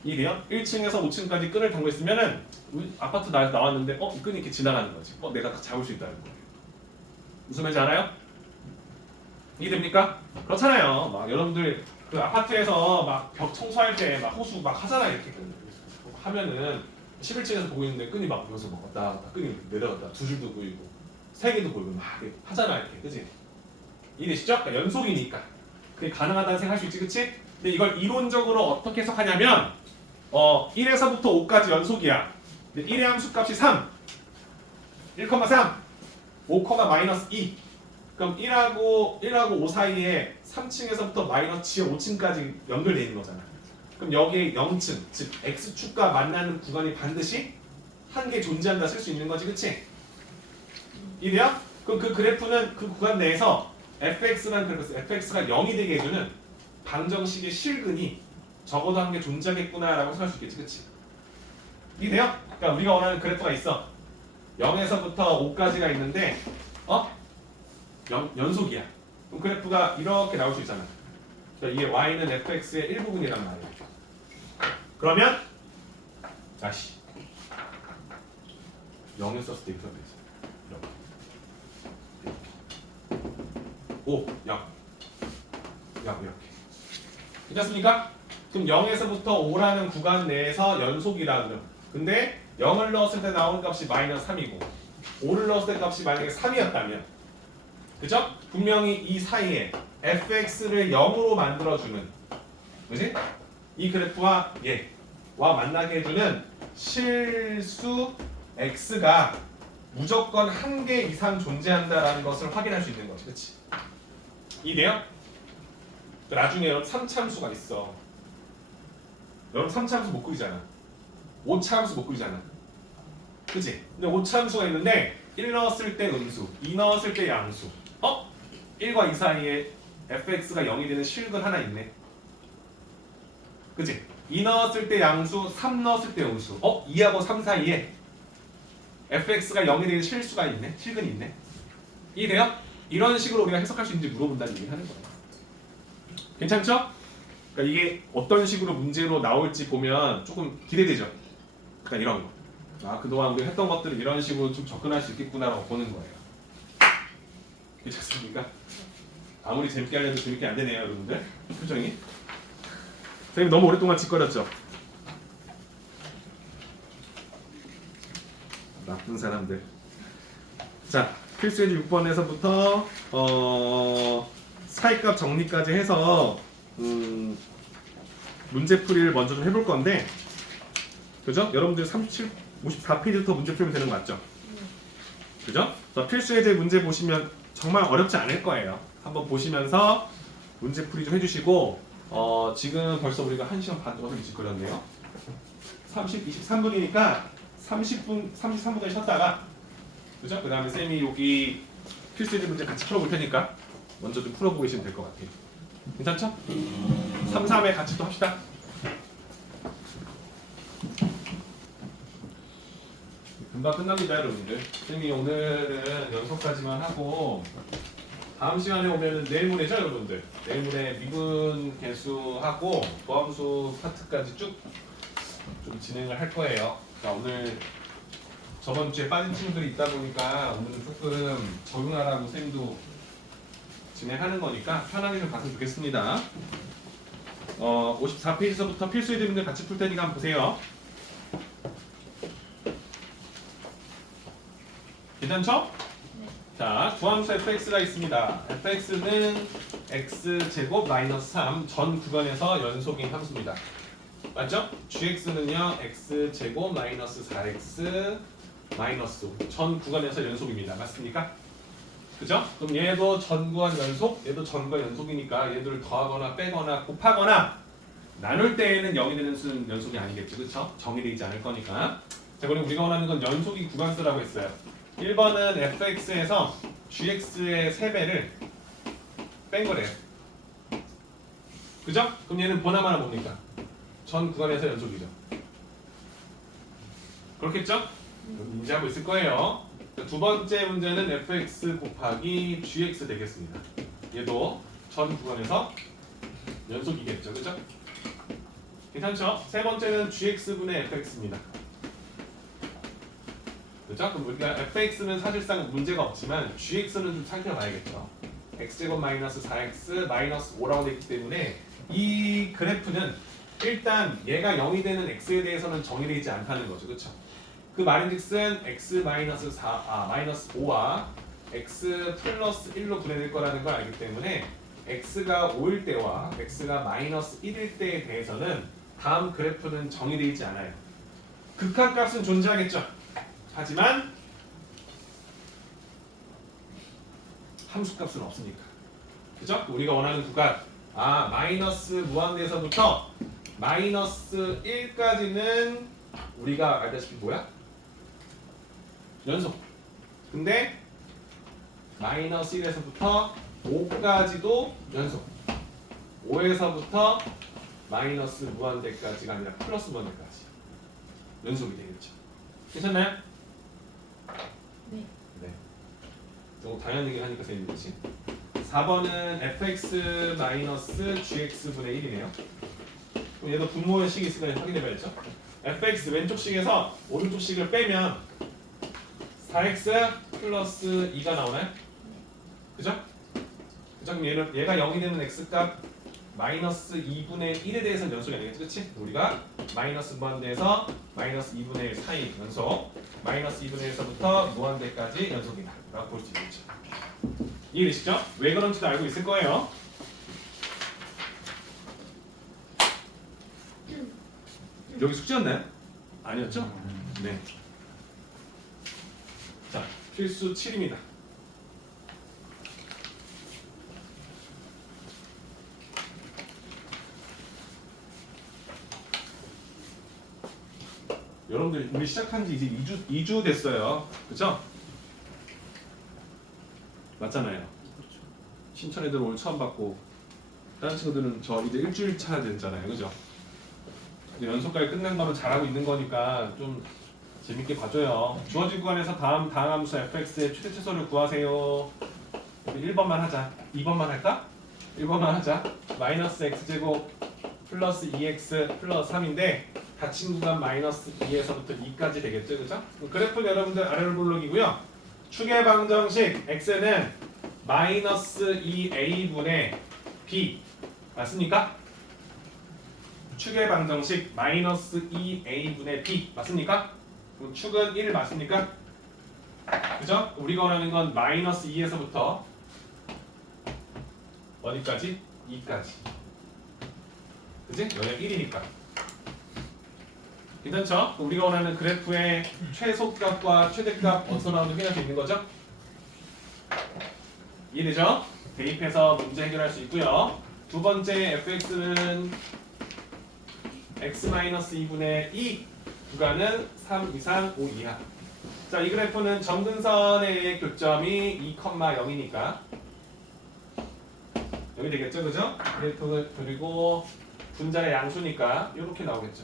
이해돼요? 1층에서 5층까지 끈을 달고 있으면은 우리 아파트 나왔는데 이 끈이 이렇게 지나가는 거지. 내가 잡을 수 있다는 거예요. 무슨 말인지 알아요? 이해됩니까? 그렇잖아요. 막 여러분들 그 아파트에서 막 벽 청소할 때 막 호수 막 하잖아요. 이렇게 하면은 11층에서 보고 있는데 끈이 막 여기서 막 왔다 갔다 끈이 내려갔다 두 줄도 보이고 세 개도 보이고 막 이렇게 하잖아 이렇게 그지? 이해되시죠? 그러니까 연속이니까 그게 가능하다는 생각할 수 있지 그치? 근데 이걸 이론적으로 어떻게 해석하냐면 1에서부터 5까지 연속이야. 근데 1의 함수값이 3 1,3 5,-2 그럼 1하고 5 사이에 3층에서부터 마이너스 5층까지 연결되어 있는 거잖아. 그럼 여기에 0층, 즉 x축과 만나는 구간이 반드시 한 개 존재한다 쓸 수 있는 거지, 그치? 이래요? 그럼 그 그래프는 그 구간 내에서 fx라는 그래프, fx가 0이 되게 해주는 방정식의 실근이 적어도 한 개 존재하겠구나라고 생각할 수 있겠지, 그치? 이래요? 그러니까 우리가 원하는 그래프가 있어. 0에서부터 5까지가 있는데, 연속이야. 그럼 그래프가 이렇게 나올 수 있잖아. 그러니까 이게 y는 fx의 일부분이란 말이야. 그러면 0을 썼을 때 이렇게 이렇게 5, 0 이렇게 괜찮습니까? 그럼 0에서부터 5라는 구간 내에서 연속이라 그럼 근데 0을 넣었을 때 나오는 값이 마이너스 3이고 5를 넣었을 때 값이 만약에 3이었다면 그죠? 분명히 이 사이에 fx를 0으로 만들어주는 그지? 이 그래프와 얘와 만나게 해주는 실수 x가 무조건 한 개 이상 존재한다라는 것을 확인할 수 있는 거지, 그렇지? 이해돼요? 나중에 여러분 3차함수가 있어. 여러분 3차함수 못 그리잖아. 5차함수 못 그리잖아. 그치? 근데 5차함수가 있는데 1 넣었을 때 음수, 2 넣었을 때 양수 1과 2 사이에 fx가 0이 되는 실근 하나 있네. 그치? 2 넣었을 때 양수, 3 넣었을 때 음수 2하고 3 사이에 fx가 0이 되는 실수가 있네. 실근이 있네. 이해돼요? 이런 식으로 우리가 해석할 수 있는지 물어본다는 얘기를 하는 거예요. 괜찮죠? 그러니까 이게 어떤 식으로 문제로 나올지 보면 조금 기대되죠? 그러니까 이런 거. 그동안 우리가 했던 것들을 이런 식으로 좀 접근할 수 있겠구나라고 보는 거예요. 괜찮습니까? 아무리 재밌게 하려도 재밌게 안 되네요, 여러분들. 표정이. 선생님 너무 오랫동안 짓거렸죠? 나쁜 사람들. 자, 필수예제 6번에서부터 사이값 정리까지 해서 문제풀이를 먼저 좀 해볼 건데, 그죠? 여러분들 54페이지부터 문제 풀면 되는 거 맞죠? 그죠? 필수예제 문제 보시면 정말 어렵지 않을 거예요. 한번 보시면서 문제풀이 좀 해주시고, 지금 벌써 우리가 1시간 반 동안 짓거렸네요. 23분이니까 33분까지 쉬었다가, 그죠? 그 다음에 쌤이 여기 필수예제 문제 같이 풀어볼 테니까 먼저 좀 풀어보고 계시면 될 것 같아요. 괜찮죠? 3, 3에 같이 또 합시다. 금방 끝납니다, 여러분들. 쌤이 오늘은 연속까지만 하고 다음 시간에 오면은 내일 모레죠, 여러분들. 내일 모레 미분 개수하고 도함수 파트까지 쭉 좀 진행을 할 거예요. 그러니까 오늘 저번 주에 빠진 친구들이 있다 보니까 오늘은 조금 적응하라고 쌤도 진행하는 거니까 편하게 좀 봤으면 좋겠습니다. 54페이지서부터 필수예제문들 같이 풀 테니까 한번 보세요. 괜찮죠? 네. 자, 구함수 fx가 있습니다. fx는 x제곱 마이너스 3 전 구간에서 연속인 함수입니다. 맞죠? gx는요 x제곱 마이너스 4x 마이너스 5 전 구간에서 연속입니다. 맞습니까? 그죠? 그럼 얘도 전 구간 연속, 얘도 전 구간 연속이니까 얘들을 더하거나 빼거나 곱하거나 나눌 때에는 0이 되는 수는 연속이 아니겠죠. 그쵸? 정의되지 않을 거니까. 자, 그리고 우리가 원하는 건 연속이 구간수라고 했어요. 1번은 fx에서 gx의 3배를 뺀 거래요. 그죠? 그럼 얘는 보나마나 뭡니까? 전 구간에서 연속이죠. 그렇겠죠? 인지하고 있을 거예요. 두 번째 문제는 fx 곱하기 gx 되겠습니다. 얘도 전 구간에서 연속이겠죠. 그죠? 괜찮죠? 세 번째는 gx분의 fx입니다. 그죠? 그럼 우리가 fx는 사실상 문제가 없지만 gx는 좀 살펴봐야겠죠. x제곱 마이너스 4x 마이너스 5라고 되어 있기 때문에 이 그래프는 일단 얘가 0이 되는 x에 대해서는 정의되지 않다는 거죠. 그렇죠? 그 말인즉슨 x 마이너스 5와 x 플러스 1로 분해될 거라는 걸 알기 때문에 x가 5일 때와 x가 마이너스 1일 때에 대해서는 다음 그래프는 정의되지 않아요. 극한값은 존재하겠죠. 하지만 함수값은 없으니까. 그죠? 우리가 원하는 구간 마이너스 무한대에서부터 마이너스 1까지는 우리가 알다시피 뭐야? 연속. 근데 마이너스 1에서부터 5까지도 연속. 5에서부터 마이너스 무한대까지가 아니라 플러스 무한대까지 연속이 되겠죠. 괜찮나요? 네. 네. 조금 당연한 얘기를 하니까 재밌지. 4번은 fx 마이너스 gx분의 1이네요. 그럼 얘도 분모의 식이 있으니까 확인해봐야죠. fx 왼쪽 식에서 오른쪽 식을 빼면 4x 플러스 2가 나오나요? 그죠? 그죠? 그럼 얘가 0이 되는 x값 마이너스 2분의 1에 대해서는 연속이 아니겠지? 그치? 우리가 마이너스 무한대에서 마이너스 2분의 1 사이 연속 마이너스 2분의 1에서부터 무한대까지 연속이다 라고 볼 수 있겠죠. 이해되시죠? 왜 그런지도 알고 있을 거예요. 여기 숙제였나요? 아니었죠? 네. 자, 필수 7입니다. 여러분들 우리 시작한 지 이제 2주 됐어요. 그쵸? 맞잖아요. 신천 애들 오늘 처음 봤고 다른 친구들은 저 이제 일주일 차 됐잖아요. 그죠? 근데 연속까지 끝난 거는 잘하고 있는 거니까 좀 재밌게 봐줘요. 주어진 구간에서 다음 함수 fx의 최대 최소를 구하세요. 1번만 하자. 2번만 할까? 1번만 하자. 마이너스 x제곱 플러스 2x 플러스 3인데 닫힌 구간 마이너스 2에서부터 2까지 되겠죠. 그죠? 그래프는 여러분들 아래로 블록이고요. 축의 방정식 x는 마이너스 2a분의 b 맞습니까? 축의 방정식 마이너스 2a분의 b 맞습니까? 그럼 축은 1 맞습니까? 그죠? 우리가 원하는 건 마이너스 2에서부터 어디까지? 2까지. 그지? 영역 1이니까. 괜찮죠? 우리가 원하는 그래프의 최소값과 최대값 어디서 나오는지 확인할 수 있는 거죠? 이해되죠? 대입해서 문제 해결할 수 있고요. 두 번째 fx는 x-2분의 2 구간은 3 이상 5 이하. 자, 이 그래프는 점근선의 교점이 2,0이니까 여기 되겠죠, 그죠? 그래프 그리고 분자의 양수니까 이렇게 나오겠죠.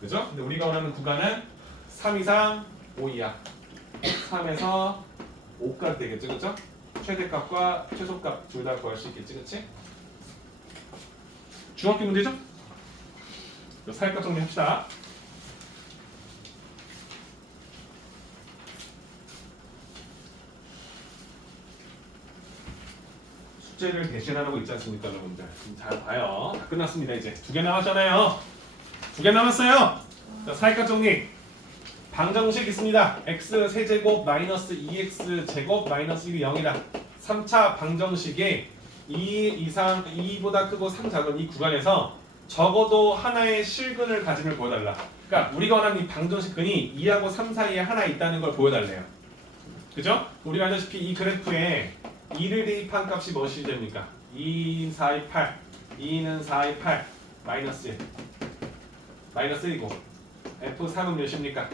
그죠? 근데 우리가 원하는 구간은 3 이상 5 이하. 3에서 5까지 되겠죠, 그죠? 최대값과 최소값 둘 다 구할 수 있겠지, 그치? 중학교 문제죠? 사역과 정리합시다. 숙제를 대신하고 있지 않습니까, 여러분들? 잘 봐요. 다 끝났습니다, 이제. 2개 남았잖아요. 2개 남았어요. 자, 사역과 정리. 방정식 있습니다. x 세제곱 마이너스 2x 제곱 마이너스 1이 0이다. 3차 방정식에 2 이상 2보다 크고 3 작은 이 구간에서 적어도 하나의 실근을 가짐을 보여달라. 그러니까 우리가 원하는 이 방정식 근이 2하고 3 사이에 하나 있다는 걸 보여달래요. 그죠? 우리가 알다시피 이 그래프에 2를 대입한 값이 무엇이 됩니까? 2, 4, 2, 8 2는 4, 2, 8 마이너스 1 마이너스 1이고 F3은 몇입니까?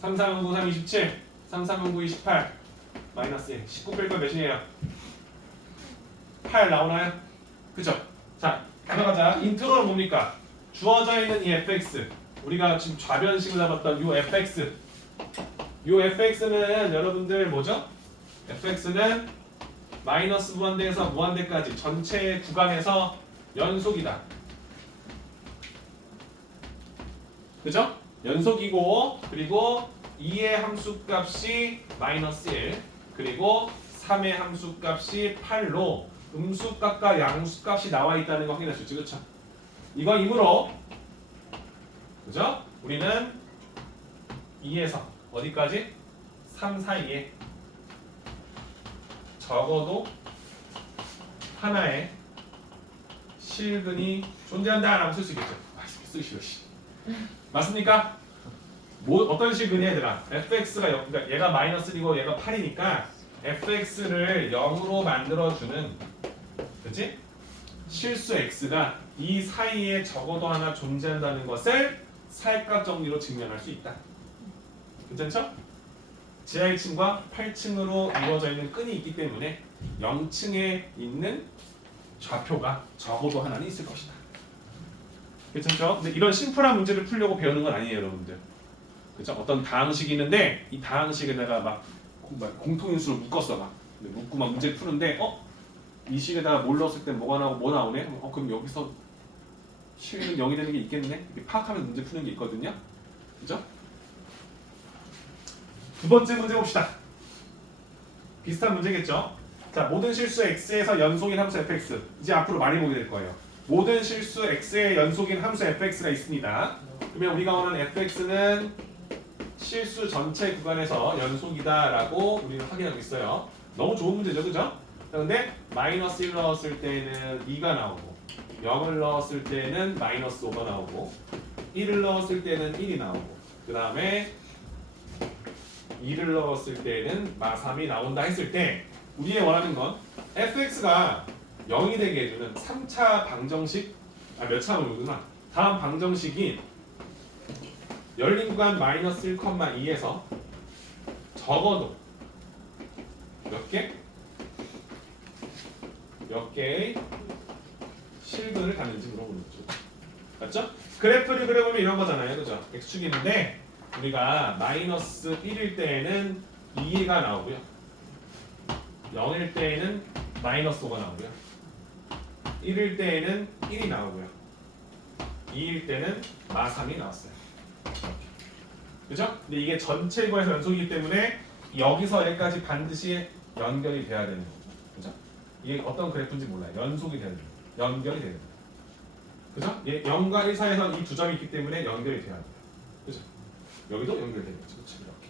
3, 3은 9, 3, 27 3, 3은 9, 28 마이너스 1 19 뺄 거 몇이에요? 8 나오나요? 그죠? 자 들어가자. 인트로는 뭡니까? 주어져 있는 이 fx 우리가 지금 좌변식을 잡았던 이 fx 이 fx는 여러분들 뭐죠? fx는 마이너스 무한대에서 무한대까지 전체 구간에서 연속이다. 그죠? 연속이고 그리고 2의 함수값이 마이너스 1 그리고 3의 함수값이 8로 음수값과 양수값이 나와 있다는 거 확인할 수 있죠. 그렇죠? 이거이므로 그죠? 우리는 2에서 어디까지? 3 사이에 적어도 하나의 실근이 존재한다라고 쓸 수 있겠죠. 아, 쓰기 싫어. 씨. 맞습니까? 뭐 어떤 실근이 얘들아? fx가 그러니까 얘가 마이너스 1이고 얘가 8이니까 fx를 0으로 만들어주는 그치? 실수 x가 이 사이에 적어도 하나 존재한다는 것을 살값 정리로 증명할 수 있다. 괜찮죠? 지하 1층과 8층으로 이루어져 있는 끈이 있기 때문에 0층에 있는 좌표가 적어도 하나는 있을 것이다. 괜찮죠? 근데 이런 심플한 문제를 풀려고 배우는 건 아니에요, 여러분들. 그죠? 어떤 다항식이 있는데 이 다항식에다가 막 공통인수를 묶었어 막. 묶고 막 문제 푸는데 이 식에다가 뭘 넣었을 때 뭐가 나오고 뭐 나오네? 그럼 여기서 실은 0이 되는 게 있겠네? 이렇게 파악하면서 문제 푸는 게 있거든요. 그죠? 두 번째 문제 봅시다. 비슷한 문제겠죠? 자, 모든 실수 x에서 연속인 함수 fx. 이제 앞으로 많이 보게 될 거예요. 모든 실수 x의 연속인 함수 fx가 있습니다. 그러면 우리가 원하는 fx는 실수 전체 구간에서 연속이다라고 우리는 확인하고 있어요. 너무 좋은 문제죠, 그죠? 그런데 마이너스 1 넣었을 때는 2가 나오고 0을 넣었을 때는 마이너스 5가 나오고 1을 넣었을 때는 1이 나오고 그 다음에 2를 넣었을 때는 마3이 나온다 했을 때 우리의 원하는 건 fx가 0이 되게 해주는 3차 방정식 몇 차로 오구나. 다음 방정식이 열린 구간 마이너스 1,2에서 적어도 몇 개? 몇 개의 실근을 갖는지 물어보는 거죠. 맞죠? 그래프를 그려보면 이런 거잖아요. 그죠? x축이 있는데 우리가 마이너스 1일 때에는 2가 나오고요. 0일 때에는 마이너스 5가 나오고요. 1일 때에는 1이 나오고요. 2일 때는 마3이 나왔어요. 그죠? 근데 이게 전체 구간에서 연속이기 때문에 여기서 여기까지 반드시 연결이 돼야 되는 거죠. 그죠? 이게 어떤 그래프인지 몰라요. 연속이 돼야 돼요. 연결이 돼야 됩니다. 그죠? 0과 1 사이에서 이 두 점이 있기 때문에 연결이 돼야 돼요. 그죠? 여기도 연결되겠죠. 그렇죠? 이렇게.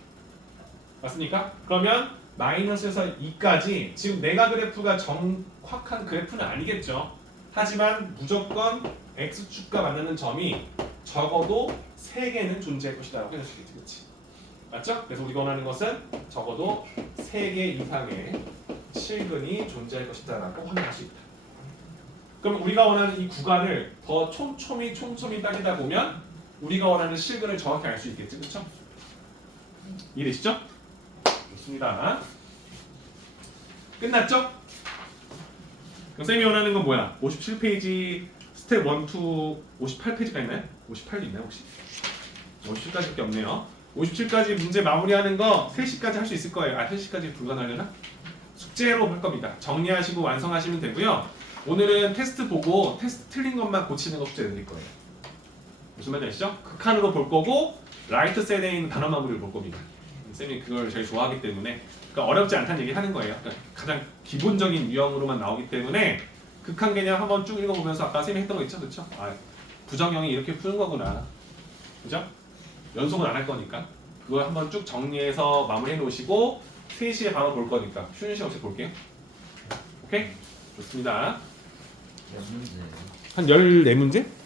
맞습니까? 그러면 마이너스에서 2까지 지금 내가 그래프가 정확한 그래프는 아니겠죠. 하지만 무조건 x축과 만나는 점이 적어도 3개는 존재할 것이다 라고 해서 되겠지. 그렇지? 맞죠? 그래서 우리가 원하는 것은 적어도 3개 이상의 실근이 존재할 것이다 라고 확인할 수 있다. 그럼 우리가 원하는 이 구간을 더 촘촘히 따지다 보면 우리가 원하는 실근을 정확히 알 수 있겠지. 그렇죠? 이해되시죠? 좋습니다. 끝났죠? 그럼 쌤이 원하는 건 뭐야? 57페이지 스텝 1, 2, 58페이지가 있나요? 58도 있나요 혹시? 57까지밖에 없네요. 57까지 문제 마무리하는 거 3시까지 할 수 있을 거예요. 3시까지 불가능하려나? 숙제로 할 겁니다. 정리하시고 완성하시면 되고요. 오늘은 테스트 보고 테스트 틀린 것만 고치는 거 숙제 내릴 거예요. 무슨 말인지 아시죠? 극한으로 볼 거고 라이트 셋에 있는 단어 마무리를 볼 겁니다. 쌤이 그걸 제일 좋아하기 때문에 그러니까 어렵지 않다는 얘기 하는 거예요. 그러니까 가장 기본적인 유형으로만 나오기 때문에 극한 개념 한번 쭉 읽어보면서 아까 쌤이 했던 거 있죠? 그렇죠? 부정형이 이렇게 푸는 거구나. 그죠? 연속은 안 할 거니까 그걸 한번 쭉 정리해서 마무리해 놓으시고 3시에 바로 볼 거니까 쉬는 시간 없이 볼게요. 오케이? 좋습니다. 몇 문제예요? 한 14문제?